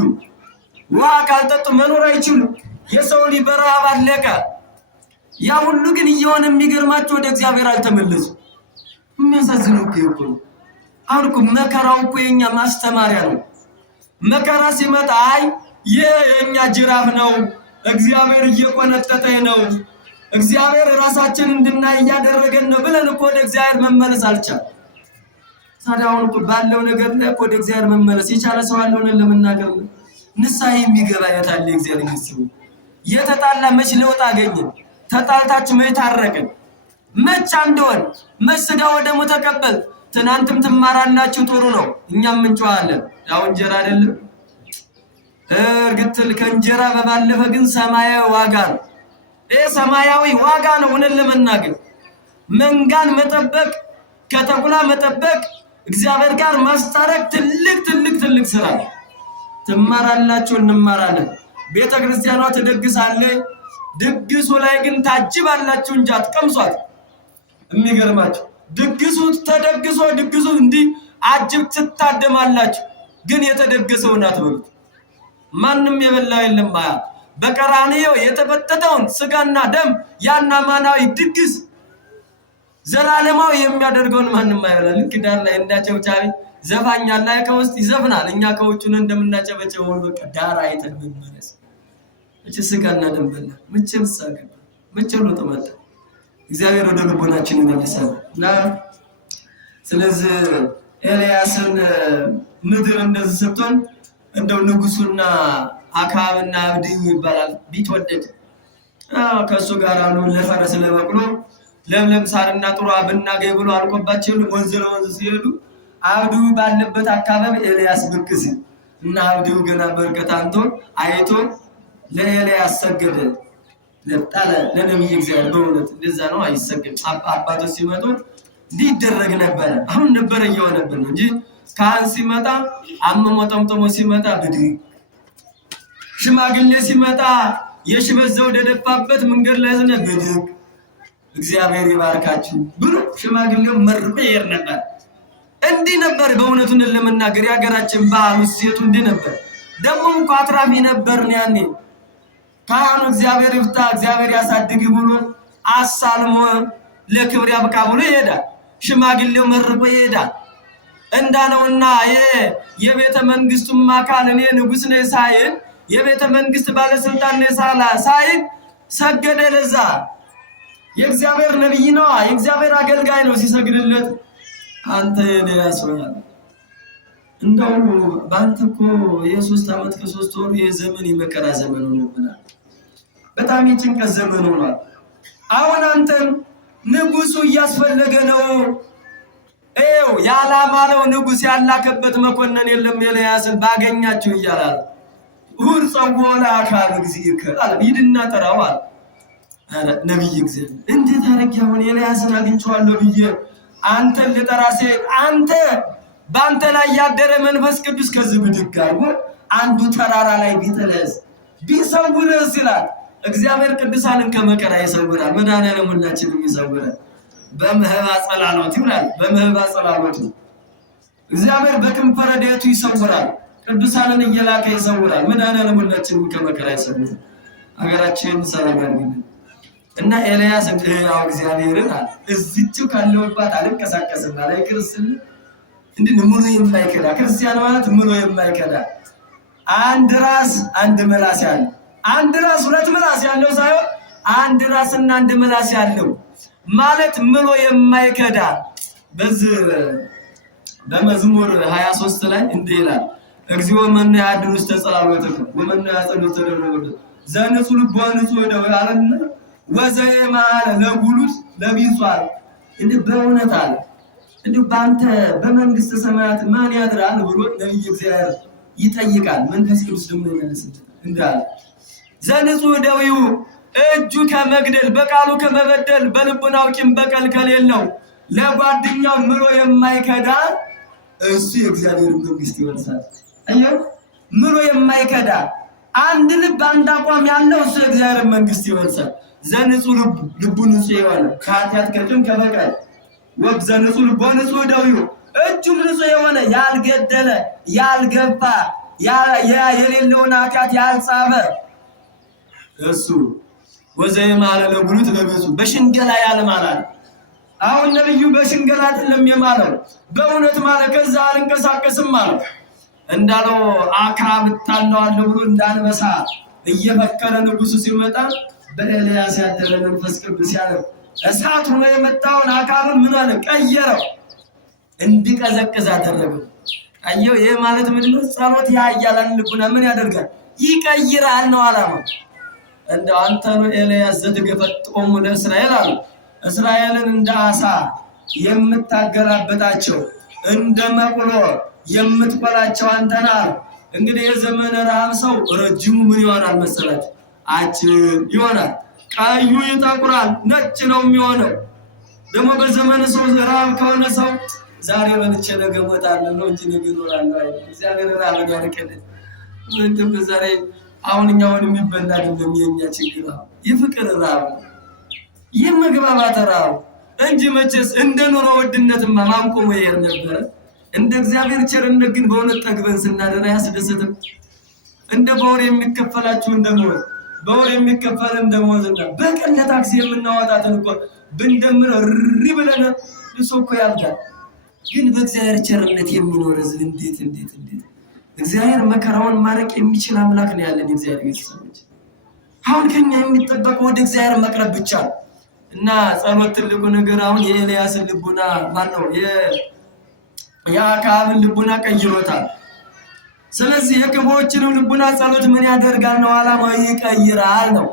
ውሃ ካልጠጡ መኖር አይችሉ። የሰው ልጅ በረሃብ አለቀ። ያ ሁሉ ግን እየሆነ የሚገርማቸው ወደ እግዚአብሔር አልተመለሱ። የሚያሳዝነው እኮ አሁን እኮ መከራው እኮ የኛ ማስተማሪያ ነው። መከራ ሲመጣ አይ የኛ ጅራፍ ነው እግዚአብሔር እየቆነጠጠኝ ነው እግዚአብሔር ራሳችን እንድናይ ያደረገን ነው ብለን እኮ ወደ እግዚአብሔር መመለስ አልቻለም። ታዲያውን እኮ ባለው ነገር ላይ ወደ እግዚአብሔር መመለስ የቻለ ሰው አለውን ለመናገር ነው። ንስሐ የሚገባ የታለ እግዚአብሔር ይመስል የተጣላ መች ለውጥ አገኘ? ተጣልታችሁ መች ታረቅን? መች አንደውን መች ስጋው ደሙ ተቀበል? ትናንትም ትማራላችሁ ጥሩ ነው። እኛም እንጨዋለን። ያው እንጀራ አይደለም እርግጥ ከእንጀራ በባለፈ ግን ሰማያዊ ዋጋ ነው። ሰማያዊ ዋጋ ነው። ሆነን ለመናገር መንጋን መጠበቅ ከተኩላ መጠበቅ እግዚአብሔር ጋር ማስታረቅ ትልቅ ስራ። ትማራላችሁ፣ እንማራለን። ቤተክርስቲያኗ ትደግሳለች። ድግሱ ላይ ግን ታጅባላችሁ እንጂ አትቀምሷት። የሚገርማችሁ ድግሱ ተደግሶ ድግሱ እንዲህ አጅብ ትታደማላችሁ፣ ግን የተደገሰውን አትበሉት። ማንም የበላው የለም። በቀራንዮ የተፈተተውን ስጋና ደም ያን አማናዊ ድግስ ዘላለማዊ የሚያደርገውን ማንም አይበላ። ልክ ዳር ላይ እንዳጨብጫቢ ዘፋኛ ላይ ከውስጥ ይዘፍናል፣ እኛ ከውጭ ነው እንደምናጨበጨበው። በቃ ዳር አይተን መመለስ እቺ ስጋና ደም በላ መቼም ሳገባ መቼም ነው ተመጣ። እግዚአብሔር ወደ ልቦናችን ይመልሳል። እና ስለዚህ ኤልያስን ምድር እንደዚህ ስትሆን እንደው ንጉሱና አክዓብና አብድዩ ይባላል ቢትወደድ ከሱ ጋር ነው ለፈረስ ለበቅሎ ለምለም ሳርና ጥሩ ብናገኝ ብሎ አልቆባቸው ወንዝ ለወንዝ ሲሄዱ አብድዩ ባለበት አካባቢ ኤልያስ ብቅ ሲል እና አብድዩ ገና በርቀት አንቶ አይቶ ለኤልያስ ሰገደ። ለጣለ ለነብይ እግዚአብሔር በእውነት እንደዛ ነው አይሰገድ። አባቶች ሲመጡ እንዲደረግ ነበር። አሁን ነበር እየሆነብን እንጂ ካህን ሲመጣ አመሞ ጠምጥሞ ሲመጣ ብድግ፣ ሽማግሌ ሲመጣ የሽበት ዘውድ የደፋበት መንገድ ላይ ዝነ ብድግ፣ እግዚአብሔር ይባርካችሁ ብሎ ሽማግሌው መርቆ ይሄድ ነበር። እንዲህ ነበር በእውነቱ ለመናገር ያገራችን ባህል ሴቱ እንዲህ ነበር። ደግሞ እንኳን አትራፊ ነበር ያኔ። ካህኑ እግዚአብሔር ይፍታ እግዚአብሔር ያሳድግ ብሎ አሳልሞ ለክብር ያብቃ ብሎ ይሄዳል። ሽማግሌው መርቆ ይሄዳል። እንዳለውና የቤተ መንግስቱም አካል እኔ ንጉስ ነኝ ሳይል የቤተ መንግስት ባለስልጣን ነኝ ሳይል ሰገደ። ለዛ የእግዚአብሔር ነብይ ነው፣ የእግዚአብሔር አገልጋይ ነው። ሲሰግድለት አንተ ኤልያስ ሆይ እንደው ባንተ እኮ የ3 ዓመት ከ3 ወር የዘመን የመከራ ዘመን ሆኖብናል። በጣም የጭንቀት ዘመን ሆኗል። አሁን አንተን ንጉሱ እያስፈለገ ነው። ያላማለው ንጉስ ያላከበት መኮንን የለም። ኤልያስን ባገኛችሁ ይያላል ሁር ጸወላ አካል እግዚአብሔር ይድና ተራው አለ ነብይ እግዚአብሔር። እንዴት አረጋውን ኤልያስን አግኝቼዋለሁ ብዬ አንተን ለተራሴ አንተ ባንተ ላይ ያደረ መንፈስ ቅዱስ ከዚህ ብድግ አርጎ አንዱ ተራራ ላይ ቢጥለስ ቢሰውርስ ይላል እግዚአብሔር። ቅዱሳንን ከመከራ ይሰውራል። መድኃኒዓለም ሁላችንም ይሰውራል። በምህባ ጸላሎት ይላል። በምህባ ጸላሎት እግዚአብሔር በክንፈ ረድኤቱ ይሰውራል። ቅዱሳንን እየላከ ይሰውራል። መድኃኒዓለም ሁላችንም ከመከራ ይሰውራል። ሀገራችን ሰላም ያድርግልን። እና ኤልያስ እንደው እግዚአብሔርን አለ እዚቹ ካለውባት አልንቀሳቀስም አለ ክርስቲያን። እንዴ ሙሉ የማይከዳ ክርስቲያን ማለት ሙሉ የማይከዳ አንድ ራስ አንድ ምላስ ያለው፣ አንድ ራስ ሁለት ምላስ ያለው ሳይሆን አንድ ራስና አንድ ምላስ ያለው ማለት ሙሉ የማይከዳ። በዚህ በመዝሙር 23 ላይ እንዲህ ይላል እግዚኦ መነ ያድር ውስተ ጸላሎትከ ወመነ ያጸልው ተደረገ ዘንጹ ልቦና ንጹህ ወደ ያለና ወዘየማለ ለጉሉት ለቢሷል። እንዴ በእውነት አለ እንዴ ባንተ በመንግስተ ሰማያት ማን ያድራል ብሎ ነብይ እግዚአብሔር ይጠይቃል። መንፈስ ቅዱስ ደግሞ ይመልስልህ እንዳለ ዘንጹህ ደዊው እጁ ከመግደል በቃሉ ከመበደል በልቡናው ቂም በቀል ከሌለው ለጓደኛው ምሎ የማይከዳ እሱ የእግዚአብሔር መንግስት ይወርሳል። አየው ምሎ የማይከዳ አንድ ልብ አንድ አቋም ያለው እሱ የእግዚአብሔር መንግስት ይወርሳል። ዘንጹህ ልቡ ንጹህ የሆነ ከኃጢአት ከቂም ከበቀል ወብ ዘንጹህ ልቡ ንጹህ ደዊው እጁ ንጹህ የሆነ ያልገደለ ያልገፋ የሌለውን ኃጢአት ያልጻፈ እሱ ወዘየማለ ለጉሉት ለብዙ በሽንገላ ያለማላል። አሁን ነብዩ በሽንገላ አይደለም የማለው በእውነት ማለት ከዛ አልንቀሳቀስም ማለት እንዳለው አክዓብ ታለዋለሁ ብሎ እንዳንበሳ እየፈከረ ንጉሱ ሲመጣ በኤልያስ ያደረ መንፈስ ቅዱስ ያለው እሳት ሆኖ የመጣውን አክዓብን ምን አለ ቀየረው፣ እንዲቀዘቅዝ አደረገው። አየው ይሄ ማለት ምንድነው? ጸሎት ያያላን ልቡና ምን ያደርጋል? ይቀይራል ነው አላማው። እንደ አንተ ነው ኤልያስ ዘተገፈጥቆሙ ለእስራኤል አሉ። እስራኤልን እንደ አሳ የምታገላበጣቸው እንደ መቁሎ የምትቆላቸው አንተ ነህ። እንግዲህ የዘመነ ረሃብ ሰው ረጅሙ ምን ይሆናል መሰላችሁ? አጭር ይሆናል። ቀዩ ይጠቁራል፣ ነጭ ነው የሚሆነው። ደግሞ በዘመነ ሰው ራብ ከሆነ ሰው ዛሬ በልቼ ነገ እሞታለሁ ነው እንጂ ነገ እኖራለሁ አይደል? እግዚአብሔር ራብን ያርቅልን። እንደው ዛሬ አሁን እኛውን የሚበላ አይደለም የኛ ችግር፣ የፍቅር ራብ፣ የመግባባት ራብ እንጂ መቼስ እንደ ኑሮ ውድነትማ ማን ቆሞ ይሄድ ነበረ? እንደ እግዚአብሔር ቸርነት ግን በእውነት ጠግበን ስናደር ያስደስትም። እንደ በወር የሚከፈላችሁ እንደሞት በወር የሚከፈል እንደሞትና በቀን ለታክሲ የምናወጣትን እኮ ብንደምር ሪ ብለን ልሶ እኮ ያብዳል። ግን በእግዚአብሔር ቸርነት የሚኖር ሕዝብ እንዴት እግዚአብሔር መከራውን ማረቅ የሚችል አምላክ ነው ያለን የእግዚአብሔር ቤተሰቦች። አሁን ከኛ የሚጠበቀው ወደ እግዚአብሔር መቅረብ ብቻ ነው እና ጸሎት ትልቁ ነገር አሁን የኤልያስን ልቡና ማነው የአክዓብን ልቡና ቀይሮታል። ስለዚህ የክፉዎችንም ልቡና ጸሎት ምን ያደርጋል ነው ዓላማው? ይቀይራል ነው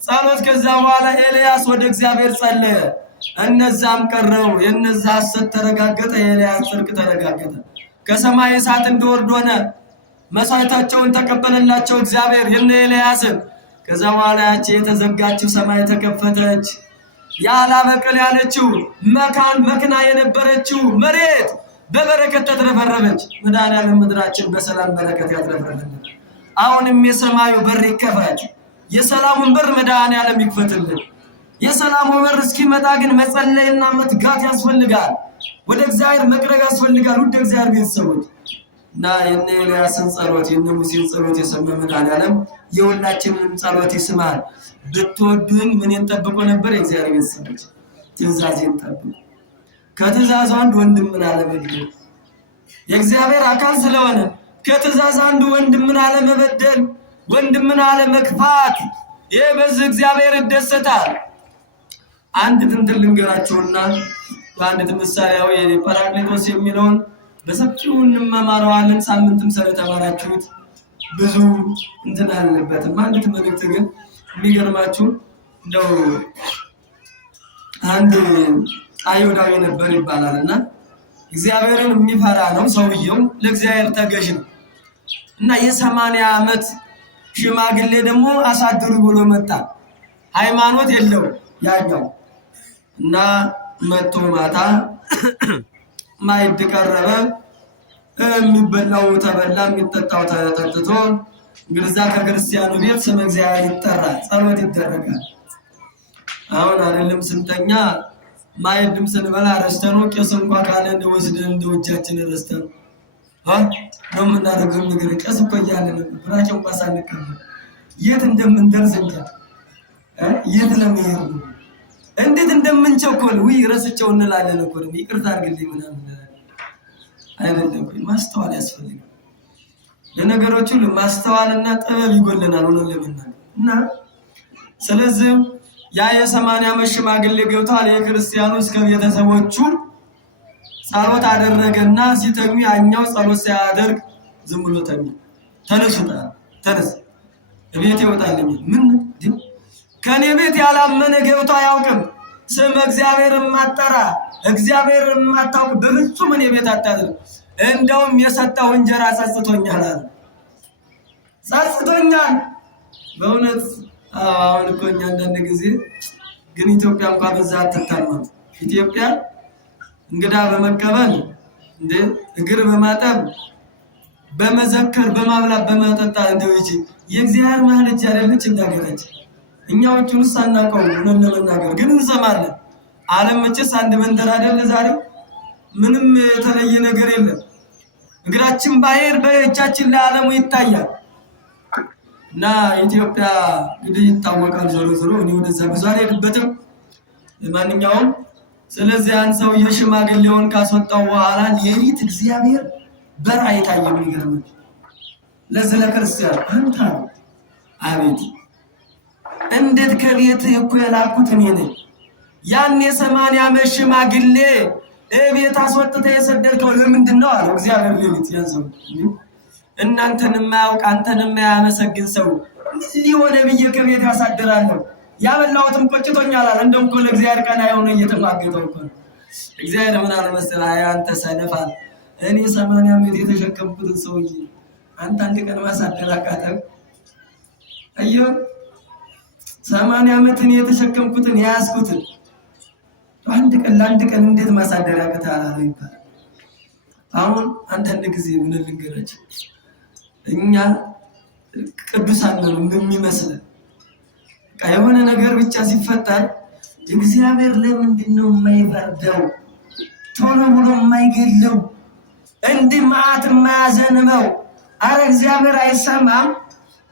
ጸሎት። ከዛ በኋላ ኤልያስ ወደ እግዚአብሔር ጸለየ። እነዛም ቀረው፣ የነዛ ሐሰት ተረጋገጠ፣ የኤልያስ ጽድቅ ተረጋገጠ። ከሰማይ እሳት እንዲወርድ ሆነ። መስዋዕታቸውን ተቀበለላቸው እግዚአብሔር የነ ኤልያስን። ከዛ በኋላ ያቺ የተዘጋችው ሰማይ ተከፈተች። ያላበቀል ያለችው መክና የነበረችው መሬት በበረከት ተትረፈረፈች። መድኃኒዓለም ምድራችን በሰላም በረከት ያትረፈረፈልን። አሁንም የሰማዩ በር ይከፈት፣ የሰላሙን በር መድኃኒዓለም ይክፈትልን። የሰላሙ በር እስኪመጣ ግን መጸለይና መትጋት ያስፈልጋል። ወደ እግዚአብሔር መቅረብ ያስፈልጋል። ወደ እግዚአብሔር ቤተሰቦች እና የነ ኤልያስን ጸሎት የነ ሙሴን ጸሎት የሰማ መድኃኒዓለም የሁላችንንም ጸሎት ይስማል። ብትወዱኝ ምን እንጠብቁ ነበር? የእግዚአብሔር ቤተሰቦች ትእዛዜን ጠብቁ። ከትእዛዝ አንድ ወንድምን አለመግደል የእግዚአብሔር አካል ስለሆነ ከትእዛዝ አንድ ወንድምን አለመበደል፣ ወንድምን አለመክፋት፣ ይህ በዚህ እግዚአብሔር ይደሰታል። አንድ እንትን ልንገራችሁና በአንድ ምሳሌያዊ ጰራቅሊጦስ የሚለውን በሰፊው እንማማረዋለን። ሳምንትም ስለተማራችሁት ብዙ እንትን አለበትም። አንዲት መልእክት ግን የሚገርማችሁ እንደው አንድ አይሁዳዊ ነበር ይባላልና እግዚአብሔርን የሚፈራ ነው ሰውየው፣ ለእግዚአብሔር ተገዥ ነው እና የ80 ዓመት ሽማግሌ ደግሞ አሳድሩ ብሎ መጣ። ሃይማኖት የለው ያኛው እና መጥቶ ማታ ማዕድ ቀረበ። የሚበላው ተበላ፣ የሚጠጣው ተጠጥቶ እንግዲህ እዛ ከክርስቲያኑ ቤት ስመ እግዚአብሔር ይጠራል፣ ጸሎት ይደረጋል። አሁን አይደለም ስንተኛ ማዕድም ስንበላ ረስተን ቄስ እንኳን ካለ እንደወስደን እንደውጃችን ረስተን ነው የምናደርገው። ነገር ቄስ እኮ እያለ ነው ፍራጭ እንኳን ሳንቀበል የት እንደምንደርስ እንጃ። የት ለመሄድ እንዴት እንደምንቸኮል ረስቸው እንላለን እኮ ነው። ይቅርታ አድርግልኝ ምናምን አይደለም። ማስተዋል ያስፈልጋል። ለነገሮች ሁሉ ማስተዋልና ጥበብ ይጎለናል ሆኖ ለምናል እና ስለዚህ ያ የ80 ዓመት ሽማግሌ ገብቷል። የክርስቲያኑ እስከ ቤተሰቦቹ ጸሎት አደረገና ሲተኙ ያኛው ጸሎት ሳያደርግ ዝም ብሎ ተኛ። ተነስ ቤት ይወጣልኝ። ምን ከኔ ቤት ያላመነ ገብቶ አያውቅም። ስም እግዚአብሔር ማጠራ እግዚአብሔር ማታውቅ በፍጹም እኔ ቤት አታድርም። እንደውም የሰጠው እንጀራ ጸጽቶኛል አለ። ጸጽቶኛል በእውነት አሁን እኮ እኛ አንዳንድ ጊዜ ግን ኢትዮጵያ እንኳን በዛ አትታማም። ኢትዮጵያ እንግዳ በመቀበል እንደ እግር በማጠብ በመዘከር በማብላት በማጠጣት እንደው ይቺ የእግዚአብሔር ማህለጅ አይደለች እንዳገራች። እኛዎቹን ሳናቀው ምን ለመናገር ግን እንሰማለን። ዓለም መቼስ አንድ መንደር አይደለ ዛሬ ምንም የተለየ ነገር የለም። እግራችን ባይር በእጃችን ላይ ዓለሙ ይታያል። እና ኢትዮጵያ እንግዲህ ይታወቃል። ዞሮ እኔ ወደዛ ብዙ አልሄድበትም። ለማንኛውም ስለዚህ አንድ ሰው የሽማግሌውን ካስወጣው በኋላ ሌሊት እግዚአብሔር በራእይ ታየ። የሚገርም ለዚህ ለክርስቲያን አንተ አቤት እንዴት ከቤት እኮ የላኩት እኔ ነኝ። ያን የ80 ዓመት ሽማግሌ ቤት አስወጥተህ የሰደድከው ለምንድን ነው አለው እግዚአብሔር። ሌሊት ያዘው እናንተን የማያውቅ አንተን የማያመሰግን ሰው ሊሆነ ብዬ ከቤት ያሳድራለሁ። ያበላሁትም ቆጭቶኛል አለ። እንደውም እኮ ለእግዚአብሔር ቀና የሆነ እየተማገተው እኮ እግዚአብሔር ምን አለ መሰለህ? አይ አንተ ሰነፍ አለ። እኔ 80 ዓመት የተሸከምኩትን ሰውዬ አንተ አንድ ቀን ማሳደር አቃተህ? አየሁ 80 ዓመትን የተሸከምኩትን ያስኩትን ለአንድ ቀን እንዴት ማሳደር ያቅታል አለ ይባላል። አሁን አንዳንድ ጊዜ ምን ልንገራችሁ እኛ ቅዱሳን ነው እንደሚመስለን የሆነ ነገር ብቻ ሲፈጠር እግዚአብሔር ለምንድን ነው የማይፈርደው ቶሎ ብሎ የማይገለው እንዲህ መዓት የማያዘንበው? አረ እግዚአብሔር አይሰማም?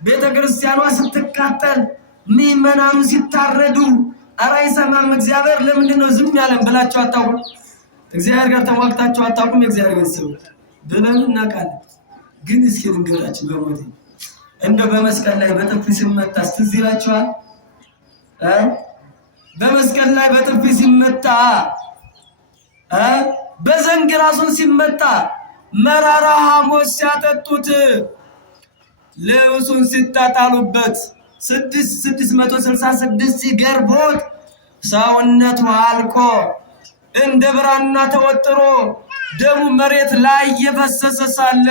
ቤተክርስቲያኗ ስትቃጠል ምዕመናኑ ሲታረዱ አረ አይሰማም እግዚአብሔር? ለምንድን ነው ዝም ያለን ብላችሁ አታውቁም? እግዚአብሔር ጋር ተዋግታችሁ አታውቁም? እግዚአብሔር ቤተሰቦች ብለን እናውቃለን። ግን እስኪ ልንገራችሁ በሞቴ እንደው በመስቀል ላይ በጥፊ ሲመታ ትዝ ይላችኋል? በመስቀል ላይ በጥፊ ሲመታ በዘንግ ራሱን ሲመታ መራራ ሐሞት ሲያጠጡት ልብሱን ሲጣጣሉበት 666 ሲገርቦት ሰውነቱ አልቆ እንደ ብራና ተወጥሮ ደሙ መሬት ላይ እየፈሰሰ ሳለ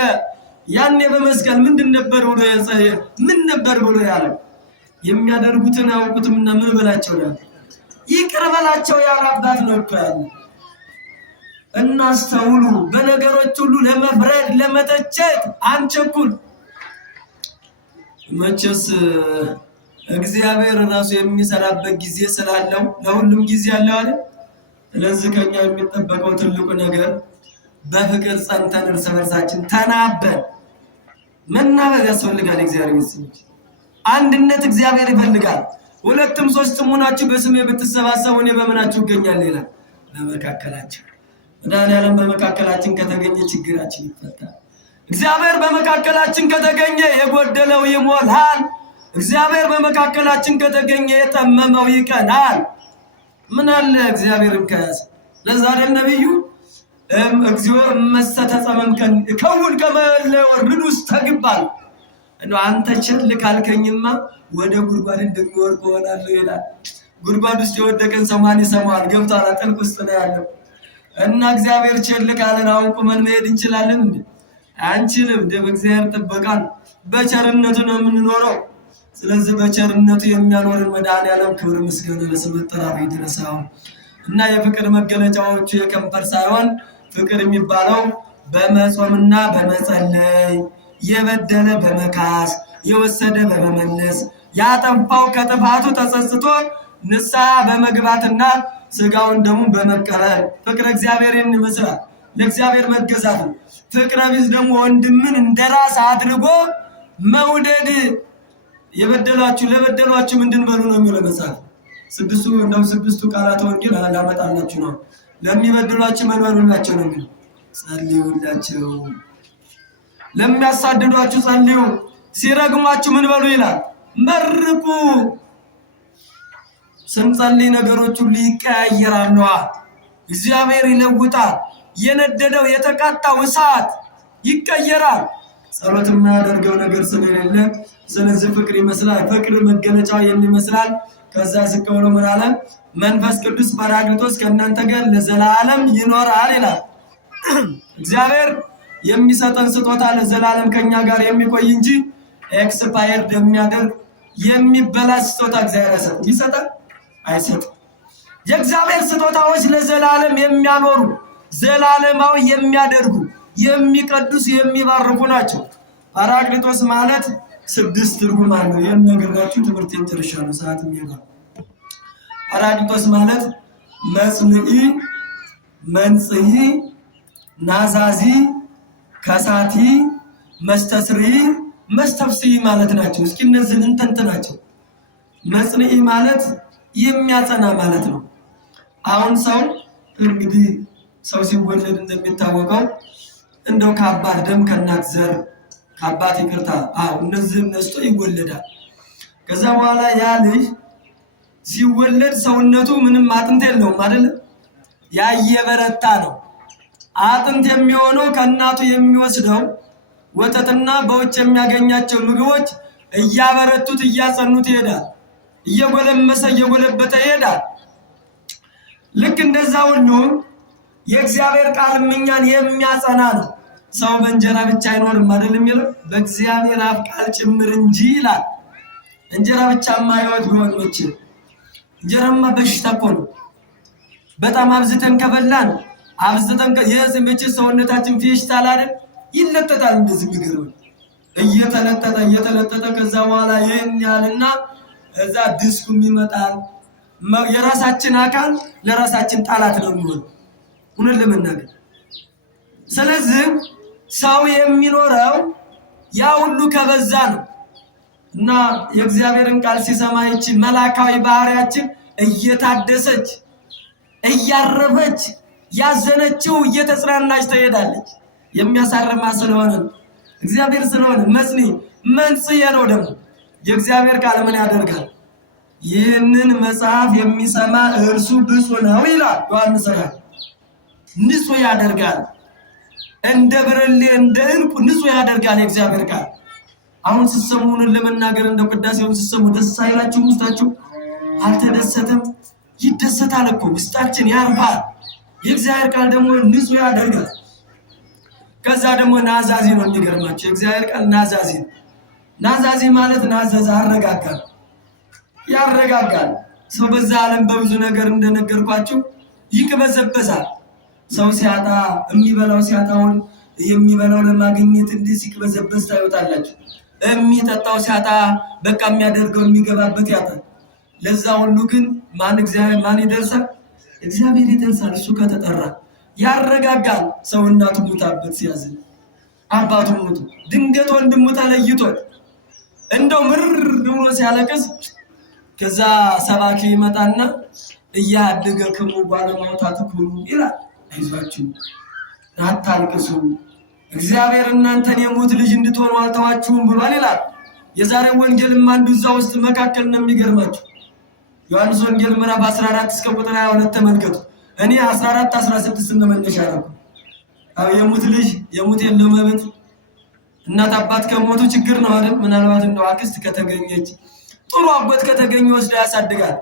ያኔ በመስቀል ምንድን ነበር ብሎ ያጸየ ምን ነበር ብሎ ያለው? የሚያደርጉትን አያውቁትምና ምን በላቸው ነው? ይቅር በላቸው ያለ አባት ነው እኮ ያለ። እናስተውሉ። በነገሮች ሁሉ ለመፍረድ ለመተቸት አንቸኩል። መቼስ እግዚአብሔር ራሱ የሚሰራበት ጊዜ ስላለው ለሁሉም ጊዜ አለው አይደል? ስለዚህ ከኛ የሚጠበቀው ትልቁ ነገር በፍቅር ጸንተን እርስ በርሳችን ተናበን መናበብ ያስፈልጋል። እግዚአብሔር ይመስገን። አንድነት እግዚአብሔር ይፈልጋል። ሁለቱም ሶስትም ሆናችሁ በስሜ ብትሰባሰቡ እኔ በመናችሁ እገኛለሁ ይላል። በመካከላችን መድኃኒዓለም በመካከላችን ከተገኘ ችግራችን ይፈታል። እግዚአብሔር በመካከላችን ከተገኘ የጎደለው ይሞላል። እግዚአብሔር በመካከላችን ከተገኘ የጠመመው ይቀናል። ምን አለ እግዚአብሔርን ከያዘ ለዛ አይደል ነብዩ እግዚኦ መስተተጸመምከን ከውን ከመለወርድ ውስጥ ተግባል እንዴ አንተ ቸል ካልከኝማ ወደ ጉድጓድ እንደሚወርድ ሆናለሁ ይላል። ጉድጓድ ውስጥ የወደቀን ሰማን ይሰማል። ገብቷል። ጥልቅ ውስጥ ነው ያለው እና እግዚአብሔር ቸል ካለን አሁን ቁመን መሄድ እንችላለን እንዴ? አንችልም። በእግዚአብሔር ጥበቃ በቸርነቱ ነው የምንኖረው። ስለዚህ በቸርነቱ የሚያኖርን መድኃኒዓለም ክብር ምስጋና ለስሙ ይጠራው ይድረሰው እና የፍቅር መገለጫዎቹ የከንፈር ሳይሆን ፍቅር የሚባለው በመጾምና በመጸለይ የበደለ በመካስ የወሰደ በመመለስ ያጠፋው ከጥፋቱ ተጸጽቶ ንስሐ በመግባትና ስጋውን ደሙን በመቀበል ፍቅር እግዚአብሔርን ይመስላል። ለእግዚአብሔር መገዛት ነው። ፍቅረ ቢጽ ደግሞ ወንድምን እንደራስ አድርጎ መውደድ። የበደሏችሁ ለበደሏችሁ ምንድን በሉ ነው የሚለው መጽሐፍ። ስድስቱ ቃላት ወንጌል አላመጣላችሁ ነው። ለሚበድሏችሁ ምን በሉላቸው ነው የሚለው። ጸልዩላቸው። ለሚያሳድዷችሁ ጸልዩ። ሲረግሟችሁ ምን በሉ ይላል? መርቁ። ስንጸልይ ነገሮች ሁሉ ይቀያየራሉ። እግዚአብሔር ይለውጣል። የነደደው የተቃጣው እሳት ይቀየራል። ጸሎት የማያደርገው ነገር ስለሌለ ስለዚህ ፍቅር ይመስላል። ፍቅር መገለጫው የሚመስላል። ከዛ ዝቅ ብሎ ምን አለ? መንፈስ ቅዱስ ጰራቅሊጦስ ከእናንተ ጋር ለዘላለም ይኖራል ይላል። እግዚአብሔር የሚሰጠን ስጦታ ለዘላለም ከኛ ጋር የሚቆይ እንጂ ኤክስፓየር የሚያደርግ የሚበላሽ ስጦታ እግዚአብሔር ይሰጣል አይሰጥም። የእግዚአብሔር ስጦታዎች ለዘላለም የሚያኖሩ ዘላለማዊ የሚያደርጉ የሚቀድሱ የሚባርኩ ናቸው። ጰራቅሊጦስ ማለት 6 ትርጉም አለው። የነገራችሁ ትምህርቴን ጨርሻለሁ። ሰዓት ይሄዳል። ጰራቅሊጦስ ማለት መጽንዒ፣ መንጽሒ፣ ናዛዚ፣ ከሳቲ፣ መስተስሪ፣ መስተፍስሒ ማለት ናቸው። እስኪ እነዚህን እንተንትናቸው። መጽንዒ ማለት የሚያጸና ማለት ነው። አሁን ሰው እንግዲህ ሰው ሲወለድ እንደሚታወቀው እንደው ከአባት ደም ከእናት ዘር ከአባት ይቅርታ እነዚህ ነስቶ ይወለዳል። ከዛ በኋላ ያ ልጅ ሲወለድ ሰውነቱ ምንም አጥንት የለውም አይደል? ያየበረታ ነው። አጥንት የሚሆነው ከእናቱ የሚወስደው ወተትና በውጭ የሚያገኛቸው ምግቦች እያበረቱት እያጸኑት ይሄዳል። እየጎለመሰ እየጎለበተ ይሄዳል። ልክ እንደዛ ሁሉ የእግዚአብሔር ቃል እኛን የሚያጸና ነው። ሰው በእንጀራ ብቻ አይኖርም አይደል የሚለው? በእግዚአብሔር አፍ ቃል ጭምር እንጂ ይላል። እንጀራ ብቻማ ሕይወት ቢሆን መቼ እንጀራማ በሽታ እኮ ነው። በጣም አብዝተን ከበላን አብዝተን የዚህ መቼ ሰውነታችን ፌሽታል አይደል ይለጠጣል። እንደዚህ የሚገርም እየተለጠጠ ከዛ በኋላ ይሄን ያልና እዛ ዲስኩም ይመጣል። የራሳችን አካል ለራሳችን ጣላት ነው የሚሆን እውነት ለመናገር። ስለዚህ ሰው የሚኖረው ያ ሁሉ ከበዛ ነው እና የእግዚአብሔርን ቃል ሲሰማ ይቺ መላካዊ ባህሪያችን እየታደሰች እያረፈች ያዘነችው እየተጽናናች ትሄዳለች። የሚያሳርማ ስለሆነ እግዚአብሔር ስለሆነ መንጽሔ ነው። ደግሞ የእግዚአብሔር ቃል ምን ያደርጋል? ይህንን መጽሐፍ የሚሰማ እርሱ ብፁዕ ነው ይላል ዮሐንስ ራእይ። ንጹሕ ያደርጋል፣ እንደ ብርሌ እንደ ዕንቁ ንጹሕ ያደርጋል የእግዚአብሔር ቃል። አሁን ስትሰሙን ለመናገር እንደው ቅዳሴውን ስትሰሙ ደስ አይላችሁም? ውስጣችሁ አልተደሰተም? ይደሰታል እኮ ውስጣችን ያርፋል። የእግዚአብሔር ቃል ደግሞ ንጹሕ ያደርጋል። ከዛ ደግሞ ናዛዚ ነው። የሚገርማችሁ የእግዚአብሔር ቃል ናዛዚ ነው። ናዛዚ ማለት ናዘዝ ያረጋጋል። ሰው በዛ ዓለም በብዙ ነገር እንደነገርኳችሁ ይቅበዘበዛል። ሰው ሲያጣ የሚበላው ሲያጣውን የሚበላው ለማግኘት እንዲህ ሲቅበዘበዝ ታዩታላችሁ። የሚጠጣው ሲያጣ በቃ የሚያደርገው የሚገባበት ያጣል። ለዛ ሁሉ ግን ማን ይደርሳል? እግዚአብሔር ይደርሳል። እሱ ከተጠራ ያረጋጋል። ሰው እናቱ ሙታበት ሲያዝን፣ አባቱ ሙቱ፣ ድንገት ወንድሙ ተለይቶት እንደው ምርር ብሎ ሲያለቅስ ከዛ ሰባኪ ይመጣና እያደገክሙ ባለማውታትኩሙ ይላል። አይዟችሁ አታልቅሱ፣ እግዚአብሔር እናንተን የሞት ልጅ እንድትሆኑ አልተዋችሁም ብሏል ይላል። የዛሬው ወንጌልም አንዱ እዛ ውስጥ መካከል ነው። የሚገርማችሁ ዮሐንስ ወንጌል ምዕራፍ 14 እስከ ቁጥር 22 ተመልከቱ። እኔ 14 16 እንደመነሻ ነው። የሙት ልጅ የሙት የለው መብት እናት አባት ከሞቱ ችግር ነው አይደል? ምናልባት እንደው አክስት ከተገኘች ጥሩ አጎት ከተገኘ ወስዶ ያሳድጋል።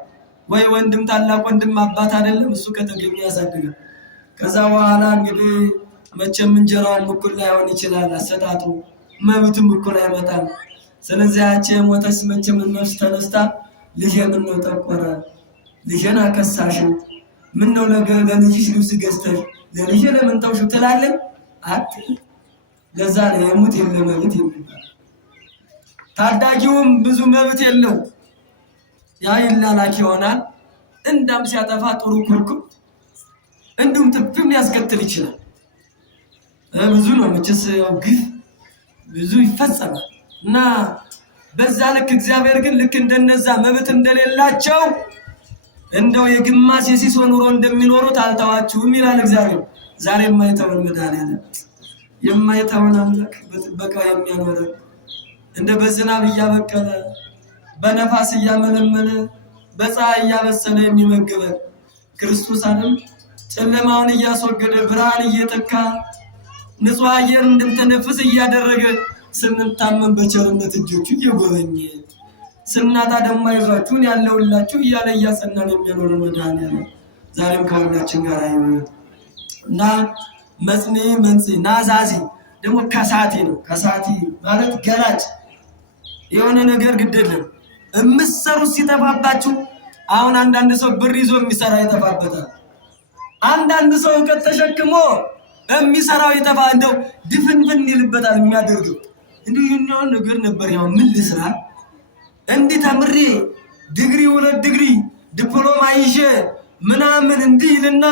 ወይ ወንድም ታላቅ ወንድም አባት አይደለም እሱ ከተገኘ ያሳድጋል። ከዛ በኋላ እንግዲህ መቼም እንጀራውን እኩል ላይሆን ይችላል፣ አሰጣጡ መብቱም እኩል አይመጣም። ስለዚህ ያቺ የሞተች መቼም ነፍስ ተነስታ ልጄ ምን ነው ጠቆረ፣ ልጄን አከሳሽ፣ ምን ነው ለልጅሽ ልብስ ገዝተሽ ለልጄ ለምን ተውሽ ትላለች አትል። ለዛ ነው የሙት የለ መብት የሚባል። ታዳጊውም ብዙ መብት የለው፣ ያ ይላላክ ይሆናል። እንዳም ሲያጠፋ ጥሩ ኩርኩም እንዲሁም ጥፍም ሊያስከትል ይችላል። ብዙ ነው መቼስ ግፍ ብዙ ይፈጸማል እና በዛ ልክ እግዚአብሔር ግን ልክ እንደነዛ መብት እንደሌላቸው እንደው የግማሽ የሲሶ ኑሮ እንደሚኖሩት አልተዋችሁም ይላል እግዚአብሔር። ዛሬ የማይተውን መድኃኒዓለም የማይተውን አምላክ በጥበቃ የሚያኖረን እንደ በዝናብ እያበቀለ በነፋስ እያመለመለ በፀሐይ እያበሰለ የሚመግበን ክርስቶስ አይደል? ጨለማውን እያስወገደ ብርሃን እየተካ ንጹህ አየር እንድንተነፍስ እያደረገ ስንታመም በቸርነት እጆቹ እየጎበኘ ስናጣ ደግሞ አይዟችሁን ያለውላችሁ እያለ እያጸናን የሚያኖር መድኃኒዓለም ዛሬም ከሁላችን ጋር ይሁን እና መንጽሔ ናዛዚ ደግሞ ከሳቲ ነው። ከሳቲ ማለት ገላጭ የሆነ ነገር ግድለም እምትሰሩት ሲጠፋባችሁ። አሁን አንዳንድ ሰው ብር ይዞ የሚሰራ ይጠፋበታል። አንዳንድ ሰው እውቀት ተሸክሞ የሚሰራው ይጠፋ እንደው ድፍንፍን ይልበታል። የሚያደርገው እንዲሁ ይህኛውን ነገር ነበር ያው ምን ልስራ እንዲህ ተምሬ ዲግሪ 2 ዲግሪ ዲፕሎማ ይዤ ምናምን እንዲህ ይልና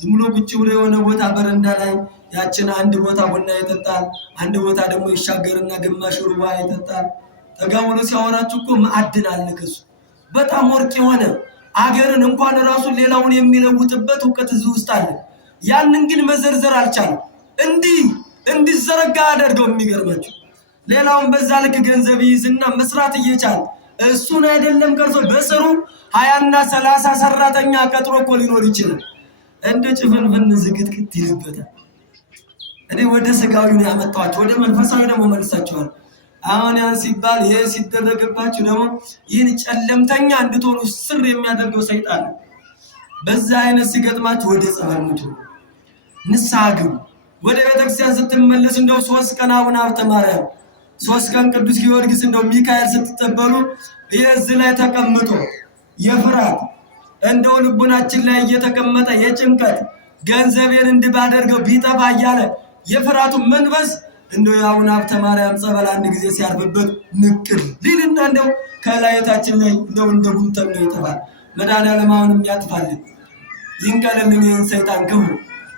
ዝም ብሎ ቁጭ ብሎ የሆነ ቦታ በረንዳ ላይ ያችን አንድ ቦታ ቡና ይጠጣል፣ አንድ ቦታ ደግሞ ይሻገርና ግማሽ ሩባ ይጠጣል። ተጋውሎ ሲያወራችሁ እኮ ማዕድን አለ ከሱ በጣም ወርቅ የሆነ አገርን እንኳን ራሱ ሌላውን የሚለውጥበት እውቀት እዚህ ውስጥ አለ። ያንን ግን መዘርዘር አልቻለም። እንዲዘረጋ አደርገው የሚገርማችሁ ሌላውን በዛ ልክ ገንዘብ ይዝና መስራት እየቻለ እሱን አይደለም ቀርቶ በስሩ 20 እና 30 ሰራተኛ ቀጥሮ እኮ ሊኖር ይችላል። እንደ ጭፍንፍን ዝግትግት ይልበታል። እኔ ወደ ስጋዊ ነው ያመጣኋቸው፣ ወደ መንፈሳዊ ደግሞ መልሳቸዋል። አሁን ያን ሲባል ይሄ ሲደረግባችሁ ደግሞ ይህን ጨለምተኛ እንድትሆኑ ስር የሚያደርገው ሰይጣን ነው። በዛ አይነት ሲገጥማችሁ ወደ ጸበል ሙቱ፣ ንስሐ ግቡ። ወደ ቤተክርስቲያን ስትመለስ እንደው 3 ቀን አቡነ ሀብተ ማርያም 3 ቀን ቅዱስ ጊዮርጊስ እንደው ሚካኤል ስትጠበሉ የዚህ ላይ ተቀምጦ የፍርሃት እንደው ልቡናችን ላይ እየተቀመጠ የጭንቀት ገንዘቤን እንድባደርገው ቢጠፋ እያለ የፍርሃቱ መንፈስ እንደው የአቡነ ሀብተ ማርያም ጸበል አንድ ጊዜ ሲያርፍበት ንቅል ሊልና እንደው ከላይታችን ላይ እንደው እንደ ጉንተን ነው ይጠፋል። መድኃኒዓለም አሁንም ያጥፋልን፣ ይንቀልልን ይህን ሰይጣን ክፉ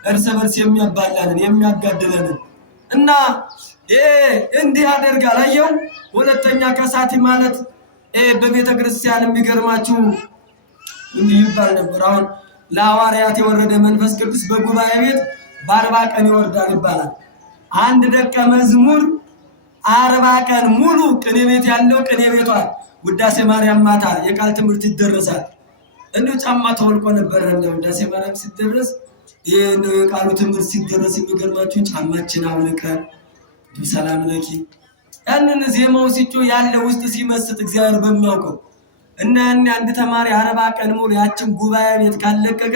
እርስ በርስ የሚያባላንን የሚያጋድለንን እና እንዲህ ያደርጋል። አየው ሁለተኛ ከሳቲ ማለት በቤተ ክርስቲያን የሚገርማችሁ እንዲህ ይባል ነበር። አሁን ለሐዋርያት የወረደ መንፈስ ቅዱስ በጉባኤ ቤት በ40 ቀን ይወርዳል ይባላል። አንድ ደቀ መዝሙር 40 ቀን ሙሉ ቅኔ ቤት ያለው ቅኔ ቤቷል ውዳሴ ማርያም ማታ የቃል ትምህርት ይደረሳል። እንዲሁ ጫማ ተወልቆ ነበር ውዳሴ ማርያም ሲደረስ ነው የቃሉ ትምህርት ሲደረስ የሚገርማችሁ ጫማችን አውልቀን ሰላም ለኪ ያንን ዜማው ሲጮ ያለ ውስጥ ሲመስጥ እግዚአብሔር በሚያውቀው እና አንድ ተማሪ 40 ቀን ሙሉ ያችን ጉባኤ ቤት ካለቀቀ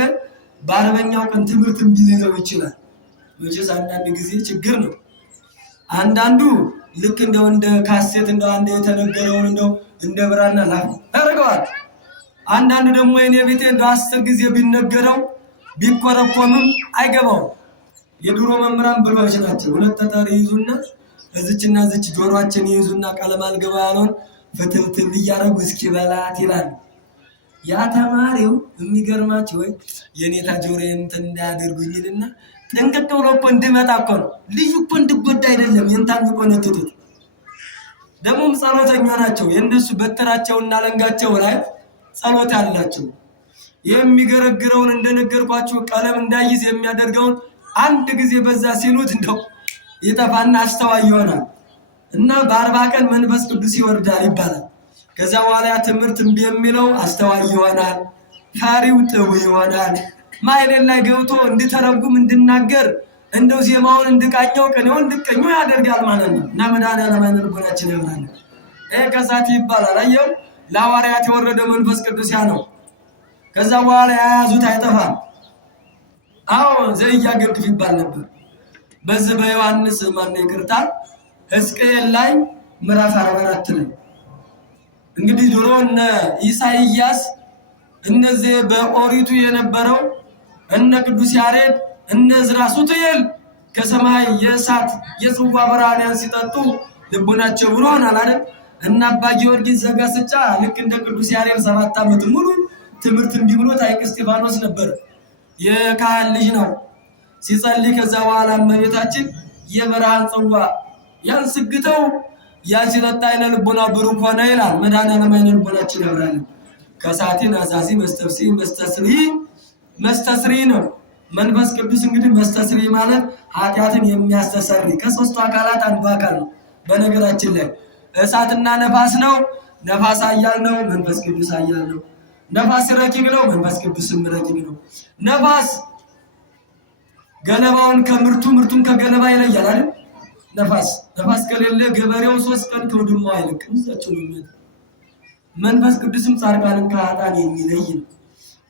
በ40ኛው ቀን ትምህርት እንዲይዘው ይችላል። መቼስ አንዳንድ ጊዜ ችግር ነው። አንዳንዱ ልክ እንደ ካሴት አንድ የተነገረውን እንደ ብራና ላይ ያደርገዋል። አንዳንዱ ደግሞ የኔ ቤቴ 10 ጊዜ ቢነገረው ቢቆረቆምም አይገባው። የድሮ መምህራን ብሎች ናቸው። ሁለት ተጠሪ ይዙና እዚችና እዚች ጆሮአችን ይዙና ቀለም አልገባ ያለውን ፍትልትል እያደረጉ እስኪ በላት ይላል። ያ ተማሪው የሚገርማችሁ ወይ የኔታ ጆሮዬን እንዳያደርጉኝልና ጥንቅቅ ብሎ እኮ እንድመጣ እኮ ነው። ልጅ እኮ እንድጎዳ አይደለም የንታን ቆነጥጡት። ደግሞም ጸሎተኛ ናቸው። የእነሱ በትራቸውና ለንጋቸው ላይ ጸሎት ያላቸው የሚገረግረውን እንደነገርኳችሁ ቀለም እንዳይዝ የሚያደርገውን አንድ ጊዜ በዛ ሲሉት እንደው ይጠፋና አስተዋይ ይሆናል እና በ40 ቀን መንፈስ ቅዱስ ይወርዳል ይባላል። ከዛ በኋላ ትምህርት እምቢ የሚለው አስተዋይ ይሆናል፣ ፈሪው ጥው ይሆናል። ማይሌል ላይ ገብቶ እንድተረጉም እንድናገር እንደው ዜማውን እንድቃኘው ቅኔውን እንድቀኘው ያደርጋል ማለት ነው። እና መድኃኒዓለም አይነ ልቦናችን ያምራል። ከሳቲ ይባላል። አየው ለሐዋርያት የወረደ መንፈስ ቅዱስ ያ ነው። ከዛ በኋላ ያያዙት አይጠፋም። አዎ ዘኢያገድፍ ይባል ነበር። በዚህ በዮሐንስ ይቅርታ ሕዝቅኤል ላይ ምዕራፍ 44 ላይ እንግዲህ ድሮ እነ ኢሳይያስ እነዚህ በኦሪቱ የነበረው እነ ቅዱስ ያሬድ እነ ዕዝራ ሱቱኤል ከሰማይ የእሳት የጽዋ ብርሃን ሲጠጡ ልቦናቸው ብርሃን አይደል? እና አባ ጊዮርጊስ ዘጋስጫ ልክ እንደ ቅዱስ ያሬድ 7 ዓመት ሙሉ ትምህርት እንዲብሎት አይቅ እስጢፋኖስ ነበር። የካህን ልጅ ነው ሲጸልይ። ከዛ በኋላ እመቤታችን የብርሃን ጽዋ ያን ስግተው ያሲረጣ አይነ ልቦና ብሩክ ሆነ ይላል። መድኃኒዓለም አይነ ልቦናችን ያብራል። ከሳቲን አዛዚ መስተስሪ ነው መንፈስ ቅዱስ። እንግዲህ መስተስሪ ማለት ኃጢአትን የሚያስተሰሪ ከሶስቱ አካላት አንዱ አካል ነው። በነገራችን ላይ እሳትና ነፋስ ነው። ነፋስ ኃያል ነው፣ መንፈስ ቅዱስ ኃያል ነው። ነፋስ ረቂቅ ነው፣ መንፈስ ቅዱስም ረቂቅ ነው። ነፋስ ገለባውን ከምርቱ ምርቱን ከገለባ ይለያል አይደል? ነፋስ ከሌለ ገበሬው 3 ቀን ከውድማው አይለቅም። እዛቸው ነው። መንፈስ ቅዱስም ጻድቃንን ከኃጥአን የሚለይ ነው።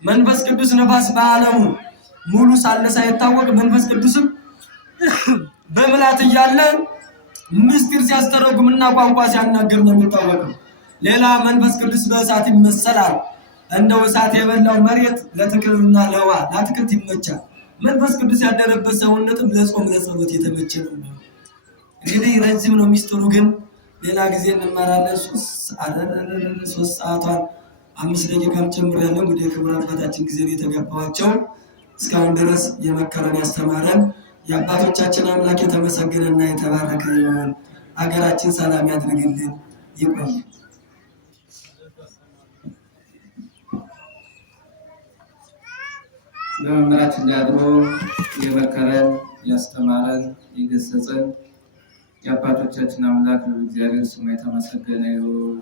መንፈስ ቅዱስ ነፋስ በዓለሙ ሙሉ ሳለ ሳይታወቅ መንፈስ ቅዱስም በምላት እያለ ምስጢር ሲያስተረጉምና ቋንቋ ሲያናገር ነው የሚታወቀው። ሌላ መንፈስ ቅዱስ በእሳት ይመሰላል። እንደው እሳት የበላው መሬት ለተክልና ለውሃ ለአትክልት ይመቻል። መንፈስ ቅዱስ ያደረበት ሰውነትም ለጾም ለጸሎት የተመቸ ነው። እንግዲህ ረጅም ነው ሚስጥሩ፣ ግን ሌላ ጊዜ እንማራለን። 3 ሰዓቷን 5 ደቂቃም ጨምሬያለሁ። እንግዲህ ክቡር አባታችን ጊዜ ነው የተገባቸው። እስካሁን ድረስ የመከረን ያስተማረን የአባቶቻችን አምላክ የተመሰገነና የተባረከ ይሁን። ሀገራችን ሰላም ያድርግልን። ይቆይ። በመምህራችን ላይ አድሮ የመከረን ያስተማረን የገሰጸን የአባቶቻችን አምላክ እግዚአብሔር ስሙ የተመሰገነ ይሁን።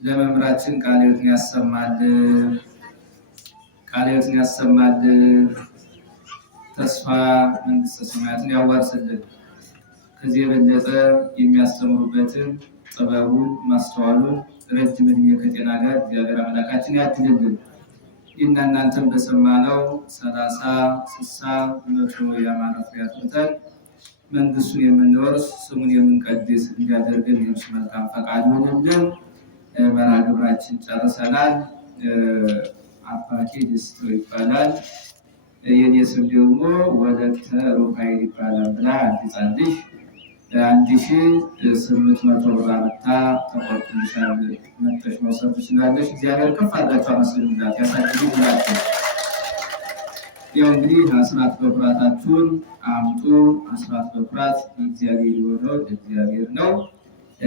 ለመምህራችን ቃለ ሕይወትን ያሰማልን፣ ቃለ ሕይወትን ያሰማልን። ተስፋ መንግስተ ሰማያትን ያዋርስልን። ከዚህ የበለጠ የሚያስተምሩበትን ጥበቡን ማስተዋሉን ረጅም ዕድሜ ከጤና ጋር እግዚአብሔር አምላካችን ያድልልን። ይህና እናንተም በሰማነው 30፣ 60፣ 100 የሃይማኖት ፍሬ አፍርተን መንግስቱን የምንወርስ ስሙን የምንቀድስ እንዲያደርገን የእርሱ መልካም ፈቃድ ይሁንልን። መርሃ ግብራችን ጨርሰናል። አባቴ ደስቶ ይባላል። የኔ ስም ደግሞ ወለተ ሩፋኤል ይባላል ብላ አዲስ ልጅ 1800 ብር አመጣ ተቆጥተሻል፣ መጥተሽ መውሰድ ትችላለሽ። እግዚአብሔር ከፍ አድርጋችሁ አመስግኑላት፣ ያሳድግሽ ብላችሁ ያው እንግዲህ አስራት በኩራታችሁን አምጡ። አስራት በኩራት እግዚአብሔር የሆነው እግዚአብሔር ነው።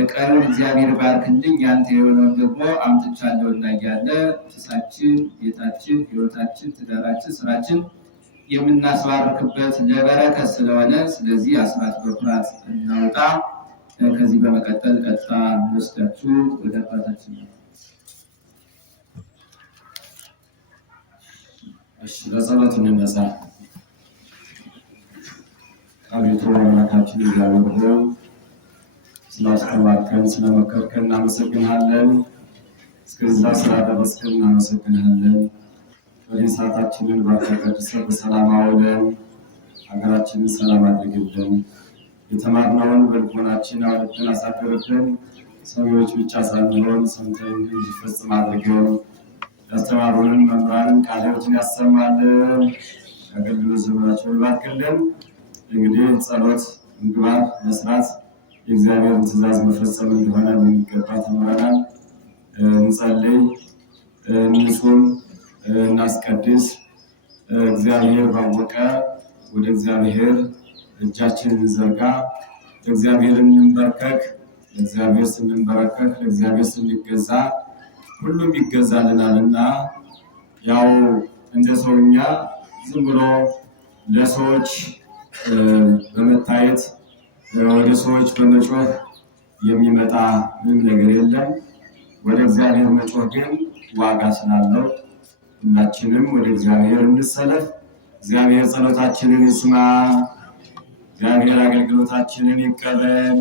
ቀኑን እግዚአብሔር ባርክልኝ፣ ያንተ የሆነውን ደግሞ አምጥቻለሁ እና እያለ ኪሳችን፣ ቤታችን፣ ህይወታችን፣ ትዳራችን፣ ስራችን የምናስባርክበት ለበረከት ስለሆነ ስለዚህ አስራት በኩራት እናውጣ። ከዚህ በመቀጠል ቀጥታ ወስዳችሁ ወደ አባታችን ነው። እሺ፣ ለጸሎት እንነሳ። አቤቱ አምላካችን እግዚአብሔር ሆይ ስላስተማርከን ስለመከርከን እናመሰግንሃለን። እስከዛ ስላደረስከን እናመሰግንሃለን። በዚህ ሰዓታችንን ባርከቀድሰህ በሰላም አውለን፣ ሀገራችንን ሰላም አድርግልን። የተማርነውን በልቦናችን አውልተን አሳድርብን። ሰሚዎች ብቻ ሳንሆን ሰምተን እንዲፈጽም አድርገን። ያስተማሩንን መምህራንን ቃለ ሕይወትን ያሰማልን። አገልግሎት ዘመናቸውን ባርክልን። እንግዲህ ጸሎት ምግባር መስራት የእግዚአብሔርን ትእዛዝ መፈጸም እንደሆነ በሚገባ ተምረናል። እንጸልይ፣ እንጹም፣ እናስቀድስ። እግዚአብሔር ባወቀ ወደ እግዚአብሔር እጃችንን እንዘርጋ። ለእግዚአብሔር እንንበርከክ። ለእግዚአብሔር ስንንበረከክ፣ ለእግዚአብሔር ስንገዛ ሁሉም ይገዛልናልና ያው እንደ ሰውኛ ዝም ብሎ ለሰዎች በመታየት ወደ ሰዎች በመጮህ የሚመጣ ምንም ነገር የለም። ወደ እግዚአብሔር መጮህ ግን ዋጋ ስላለው ሁላችንም ወደ እግዚአብሔር እንሰለፍ። እግዚአብሔር ጸሎታችንን ይስማ። እግዚአብሔር አገልግሎታችንን ይቀበል።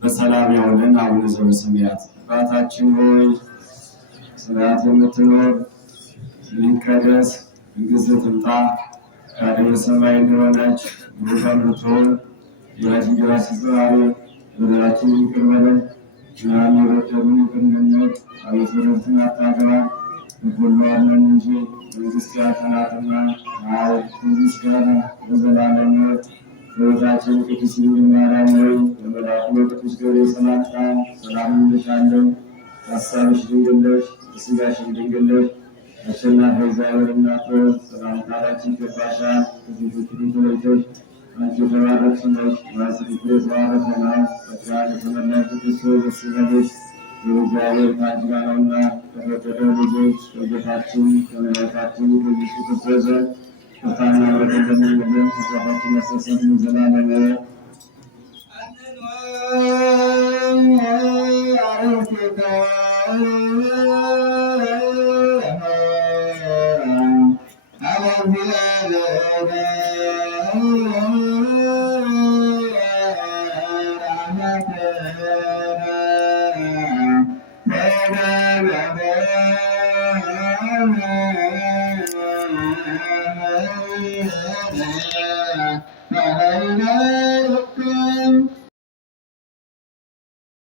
በሰላም ያውለን። አቡነ ዘበሰማያት አባታችን ሆይ ስርዓት የምትኖር ይቀደስ፣ መንግሥትህ ትምጣ፣ ፈቃድህ በሰማይ እንደሆነች በምድር ትሁን። የራሳችን ዛሬ በደላችንን ይቅር በለን እኛም የበደሉንን ይቅር እንደምንል። አቤቱ ወደ ፈተና አታግባን ከሁሉ አድነን እንጂ መንግሥት ያንተ ናትና፣ ኃይል፣ ምስጋና ለዘላለሙ። በቤታችን ቅድስት ድንግል ማርያም ሆይ በመልአኩ በቅዱስ ገብርኤል ሰላምታ ሰላም እንልሻለን። ሐሳብሽ ድንግል ነሽ፣ በሥጋሽም ድንግል ነሽ። አሸናፊ እግዚአብሔር እናት ሆይ ሰላምታ ላንቺ ይገባሻል። ከሴቶች ሁሉ ተለይተሽ አንቺ የተባረክሽ ነሽ፣ የማኅፀንሽ ፍሬ የተባረከ ነው። ጸጋን የተመላሽ ቅድስት ሆይ ደስ ይበልሽ፣ እግዚአብሔር ከአንቺ ጋር ነውና ከተወደደው ልጅሽ ከጌታችን ከመድኃኒታችን ከኢየሱስ ክርስቶስ ዘንድ ይቅርታና ምሕረት እንደሚለምን ኃጢአታችንን ያስተሰርይልን ዘላለሙ። Amen.